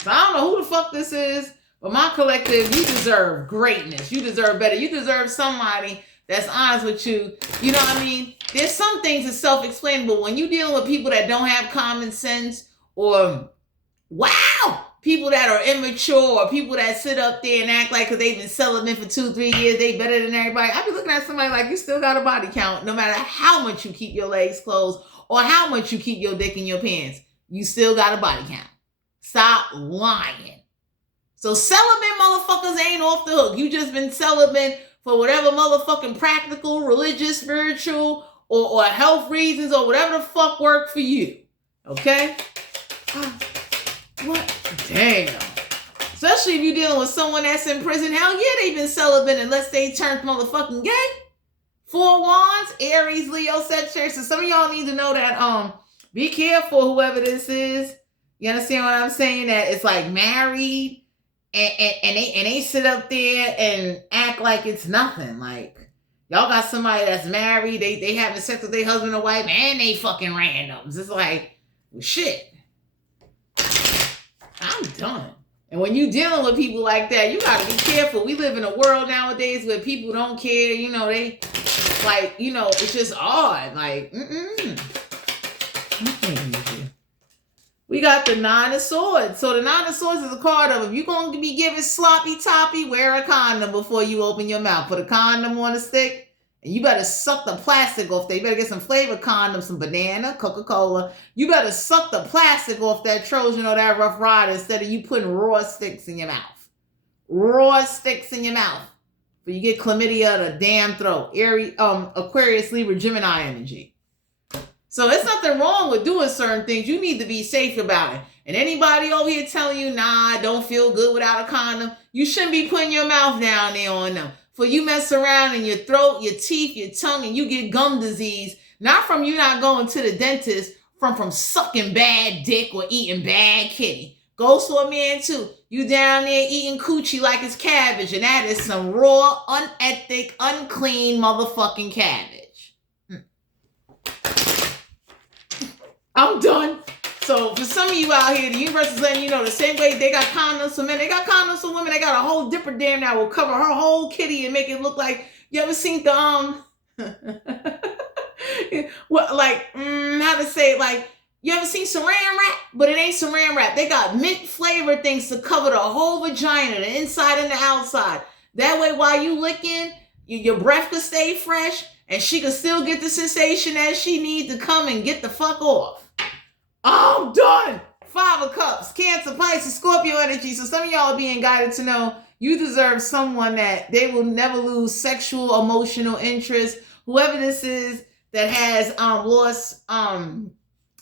So I don't know who the fuck this is, but my collective, you deserve greatness. You deserve better. You deserve somebody that's honest with you. You know what I mean? There's some things that's self-explainable. When you're dealing with people that don't have common sense, or people that are immature, or people that sit up there and act like because they've been celibate for 2-3 years, they better than everybody. I be looking at somebody like, you still got a body count, no matter how much you keep your legs closed or how much you keep your dick in your pants. You still got a body count. Stop lying. So celibate motherfuckers ain't off the hook. You just been celibate for whatever motherfucking practical, religious, spiritual, or health reasons, or whatever the fuck work for you. Okay? What? Damn. Especially if you're dealing with someone that's in prison. Hell yeah, they've been celibate unless they turned motherfucking gay. 4 Wands, Aries, Leo, Sagittarius. So some of y'all need to know that be careful whoever this is. You understand what I'm saying? That it's like married and they sit up there and act like it's nothing. Like y'all got somebody that's married, they having sex with their husband or wife, and they fucking randoms. It's like, well, shit. I'm done. And when you dealing with people like that, you gotta be careful. We live in a world nowadays where people don't care. You know, they like, you know, it's just odd. Like, We got the 9 of Swords. So the 9 of Swords is a card of, if you're going to be giving sloppy toppy, wear a condom before you open your mouth. Put a condom on a stick, and you better suck the plastic off there. You better get some flavored condoms, some banana, Coca-Cola. You better suck the plastic off that Trojan or that Rough Rider instead of you putting raw sticks in your mouth. Raw sticks in your mouth. But you get chlamydia to the damn throat. Aquarius, Libra, Gemini energy. So there's nothing wrong with doing certain things. You need to be safe about it. And anybody over here telling you, nah, I don't feel good without a condom, you shouldn't be putting your mouth down there on them. For you mess around in your throat, your teeth, your tongue, and you get gum disease, not from you not going to the dentist, from sucking bad dick or eating bad kitty. Goes for a man too. You down there eating coochie like it's cabbage, and that is some raw, unethic, unclean motherfucking cabbage. I'm done. So for some of you out here, the universe is letting you know the same way they got condoms for men, they got condoms for women. They got a whole dipper dam that will cover her whole kitty and make it look like, you ever seen the what, like how to say it, like, you ever seen saran wrap? But it ain't saran wrap. They got mint flavored things to cover the whole vagina, the inside and the outside. That way, while you licking, your breath could stay fresh, and she could still get the sensation that she needs to come and get the fuck off. I'm done. 5 of Cups, Cancer, Pisces, Scorpio energy. So some of y'all are being guided to know you deserve someone that they will never lose sexual, emotional interest. Whoever this is that has lost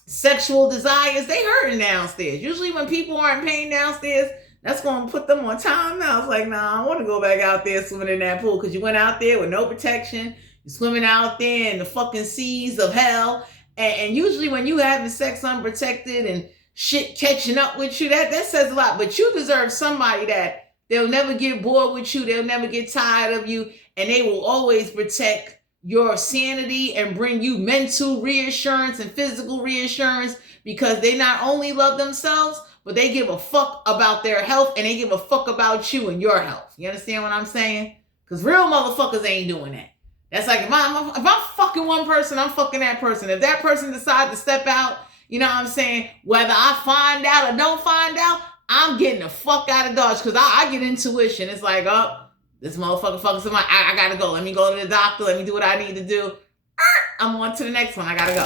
sexual desires, they hurting downstairs. Usually when people aren't paying downstairs, that's going to put them on time now. It's like, nah, I want to go back out there swimming in that pool because you went out there with no protection. You're swimming out there in the fucking seas of hell. And usually when you having sex unprotected and shit catching up with you, that says a lot. But you deserve somebody that they'll never get bored with you. They'll never get tired of you. And they will always protect your sanity and bring you mental reassurance and physical reassurance, because they not only love themselves, but they give a fuck about their health, and they give a fuck about you and your health. You understand what I'm saying? Because real motherfuckers ain't doing that. That's like, if I'm fucking one person, I'm fucking that person. If that person decides to step out, you know what I'm saying? Whether I find out or don't find out, I'm getting the fuck out of Dodge, because I get intuition. It's like, oh, this motherfucker fucking somebody. I gotta go. Let me go to the doctor. Let me do what I need to do. I'm on to the next one. I gotta go.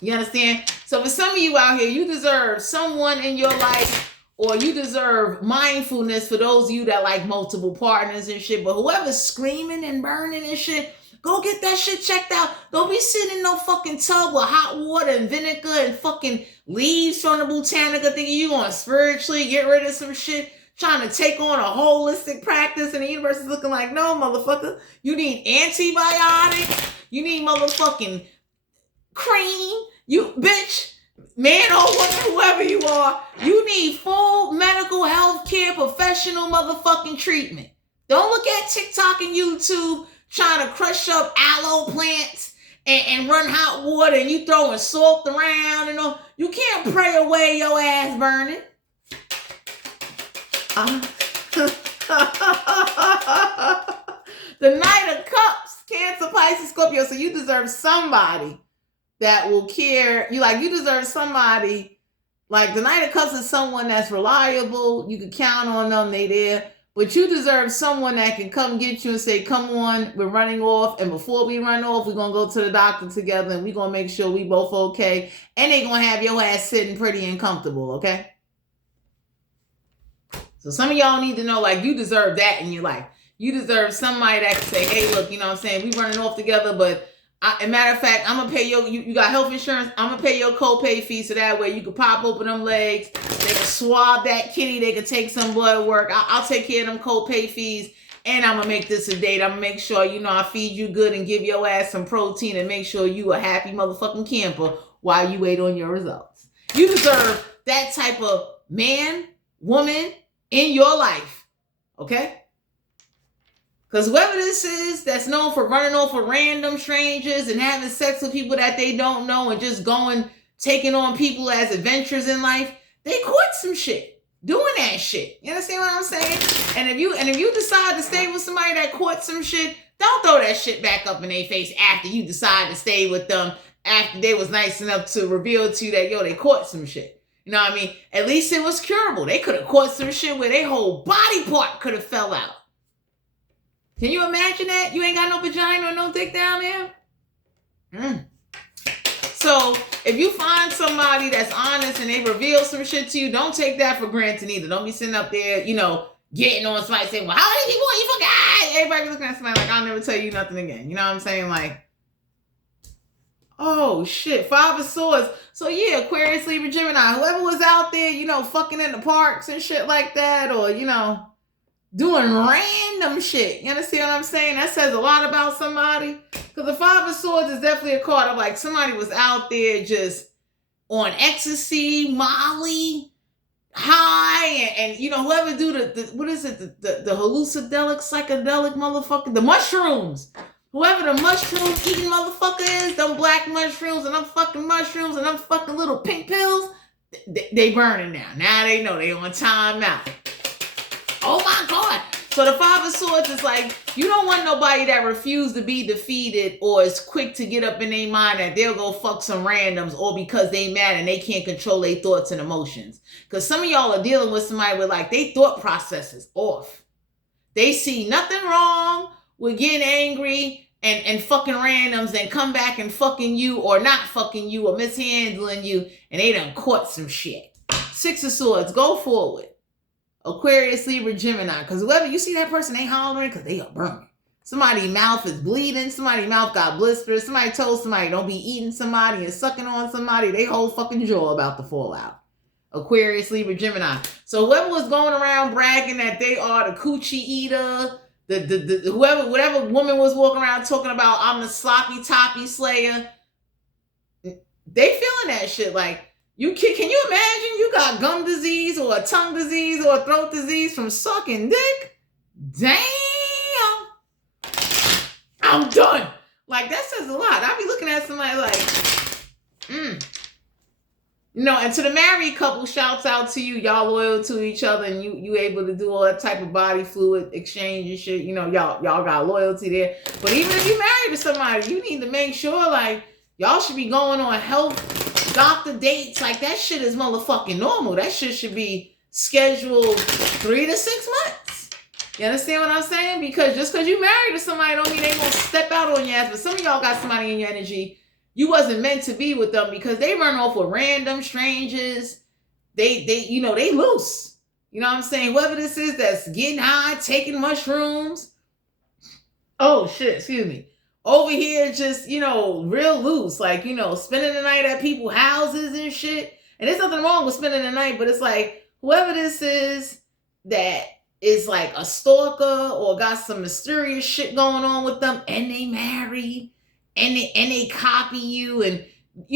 You understand? So for some of you out here, you deserve someone in your life, or you deserve mindfulness for those of you that like multiple partners and shit. But whoever's screaming and burning and shit, go get that shit checked out. Don't be sitting in no fucking tub with hot water and vinegar and fucking leaves from the botanica thinking you gonna spiritually get rid of some shit. trying to take on a holistic practice, and the universe is looking like, no, motherfucker, you need antibiotics, you need motherfucking cream, you bitch, man or woman, whoever you are, you need full medical health care professional motherfucking treatment. Don't look at TikTok and YouTube trying to crush up aloe plants and run hot water, and you throwing salt around and all. You can't pray away your ass burning. The Knight of Cups, Cancer, Pisces, Scorpio. So you deserve somebody that will care. You deserve somebody. Like the Knight of Cups is someone that's reliable. You can count on them. They there. But you deserve someone that can come get you and say, come on, we're running off. And before we run off, we're going to go to the doctor together and we're going to make sure we both okay. And they're going to have your ass sitting pretty and comfortable, okay? So some of y'all need to know, like, you deserve that in your life. You deserve somebody that can say, hey, look, you know what I'm saying? We running off together, but as a matter of fact, I'm going to pay you got health insurance? I'm going to pay your copay fee so that way you can pop open them legs. They can swab that kitty. They can take some blood work. I'll take care of them copay fees. And I'm going to make this a date. I'm going to make sure, I feed you good and give your ass some protein and make sure you a happy motherfucking camper while you wait on your results. You deserve that type of man, woman in your life. Okay? Because whoever this is that's known for running off with random strangers and having sex with people that they don't know and just taking on people as adventures in life, they caught some shit doing that shit. You understand what I'm saying? And if you decide to stay with somebody that caught some shit, don't throw that shit back up in their face after you decide to stay with them, after they was nice enough to reveal to you that, they caught some shit. You know what I mean? At least it was curable. They could have caught some shit where their whole body part could have fell out. Can you imagine that? You ain't got no vagina or no dick down there? So if you find somebody that's honest and they reveal some shit to you, don't take that for granted either. Don't be sitting up there, getting on somebody saying, well, how many people you forgot? Everybody be looking at somebody like, I'll never tell you nothing again. You know what I'm saying? Like, oh shit, 5 of Swords. So yeah, Aquarius, Libra, Gemini, whoever was out there, fucking in the parks and shit like that, or, doing random shit. You understand what I'm saying? That says a lot about somebody. Because the 5 of Swords is definitely a card of like somebody was out there just on ecstasy, Molly, high, and whoever do the what is it, the hallucidelic, psychedelic motherfucker, the mushrooms. Whoever the mushroom eating motherfucker is, them black mushrooms and them fucking mushrooms and them fucking little pink pills, they burning now. Now they know they on time out. Oh my God. So the 5 of Swords is like, you don't want nobody that refuse to be defeated or is quick to get up in their mind that they'll go fuck some randoms or because they mad and they can't control their thoughts and emotions. Because some of y'all are dealing with somebody with like they thought processes off. They see nothing wrong with getting angry and fucking randoms and come back and fucking you or not fucking you or mishandling you, and they done caught some shit. 6 of Swords, go forward. Aquarius, Libra, Gemini. Because whoever you see that person, they hollering because they are burning. Somebody's mouth is bleeding. Somebody's mouth got blisters. Somebody told somebody don't be eating somebody and sucking on somebody. They whole fucking jaw about to fall out. Aquarius, Libra, Gemini. So whoever was going around bragging that they are the coochie eater, whatever woman was walking around talking about I'm the sloppy toppy slayer, they feeling that shit like, can you imagine you got gum disease or a tongue disease or a throat disease from sucking dick? Damn. I'm done. Like, that says a lot. I be looking at somebody like, and to the married couple, shouts out to you. Y'all loyal to each other and you able to do all that type of body fluid exchange and shit. Y'all got loyalty there. But even if you married to somebody, you need to make sure, like, y'all should be going on health doctor dates. Like, that shit is motherfucking normal. That shit should be scheduled 3 to 6 months. You understand what I'm saying? Because just because you married to somebody don't mean they gonna step out on your ass. But some of y'all got somebody in your energy. You wasn't meant to be with them because they run off with random strangers. They loose. You know what I'm saying? Whoever this is that's getting high, taking mushrooms. Oh shit, excuse me. Over here, just, real loose, like, spending the night at people's houses and shit. And there's nothing wrong with spending the night, but it's like, whoever this is, that is like a stalker or got some mysterious shit going on with them, and they married, and they copy you, and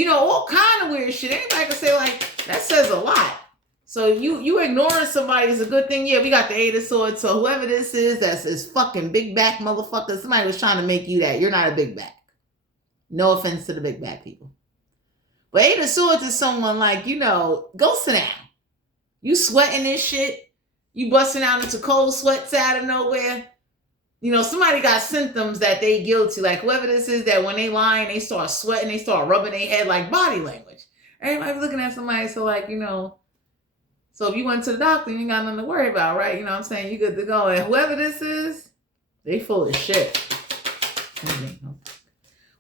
all kind of weird shit. Anybody can say like that says a lot. So you ignoring somebody is a good thing. Yeah, we got the Eight of Swords. So whoever this is, that's this fucking big back motherfucker. Somebody was trying to make you that. You're not a big back. No offense to the big back people. But Eight of Swords is someone like, go sit down. You sweating this shit. You busting out into cold sweats out of nowhere. Somebody got symptoms that they guilty. Like whoever this is, that when they lying, they start sweating, they start rubbing their head, like body language. Everybody's looking at somebody, so like, so if you went to the doctor, you ain't got nothing to worry about, right? You know what I'm saying? You good to go. And whoever this is, they full of shit.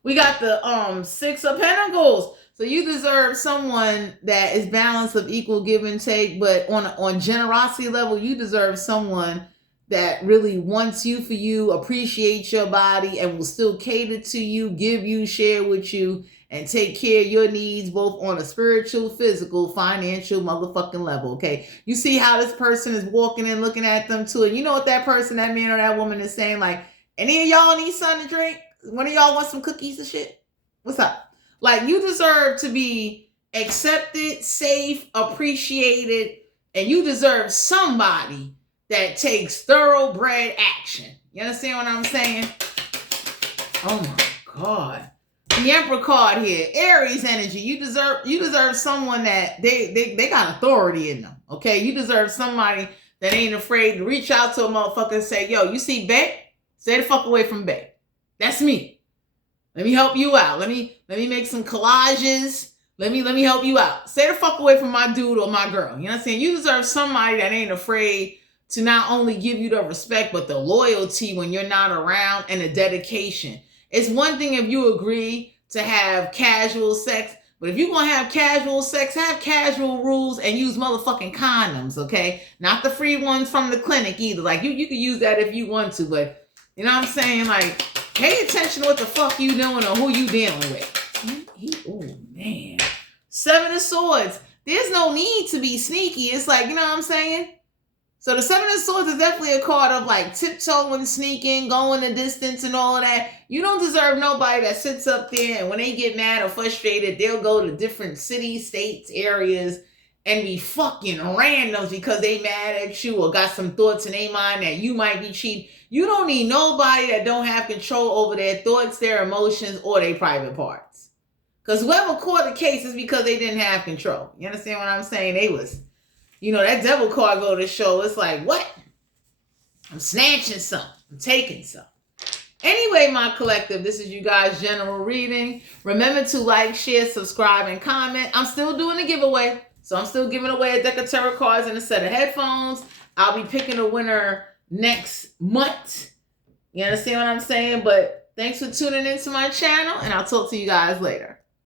We got the Six of Pentacles. So you deserve someone that is balance of equal give and take, but on generosity level, you deserve someone that really wants you for you, appreciates your body, and will still cater to you, give you, share with you, and take care of your needs, both on a spiritual, physical, financial, motherfucking level, okay? You see how this person is walking in, looking at them too, and you know what that person, that man or that woman is saying, like, any of y'all need something to drink? One of y'all want some cookies and shit? What's up? Like, you deserve to be accepted, safe, appreciated, and you deserve somebody that takes thoroughbred action. You understand what I'm saying? Oh my God. The Emperor card here, Aries energy. You deserve someone that they got authority in them. Okay, you deserve somebody that ain't afraid to reach out to a motherfucker and say, "Yo, you see Beck? Stay the fuck away from Beck. That's me. Let me help you out. Let me make some collages. Let me help you out. Stay the fuck away from my dude or my girl." You know what I'm saying? You deserve somebody that ain't afraid to not only give you the respect, but the loyalty when you're not around, and the dedication. It's one thing if you agree to have casual sex, but if you're going to have casual sex, have casual rules and use motherfucking condoms, okay? Not the free ones from the clinic either. Like, you can use that if you want to, but you know what I'm saying? Like, pay attention to what the fuck you doing or who you dealing with. Oh, man. Seven of Swords. There's no need to be sneaky. It's like, you know what I'm saying? So the Seven of Swords is definitely a card of like tiptoeing, sneaking, going the distance and all of that. You don't deserve nobody that sits up there and when they get mad or frustrated, they'll go to different cities, states, areas, and be fucking randoms because they mad at you or got some thoughts in their mind that you might be cheating. You don't need nobody that don't have control over their thoughts, their emotions, or their private parts. Because whoever caught the case is because they didn't have control. You understand what I'm saying? They was... that devil card go to show. It's like, what? I'm snatching something. I'm taking something. Anyway, my collective, this is you guys' general reading. Remember to like, share, subscribe, and comment. I'm still doing a giveaway. So I'm still giving away a deck of tarot cards and a set of headphones. I'll be picking a winner next month. You understand what I'm saying? But thanks for tuning into my channel, and I'll talk to you guys later.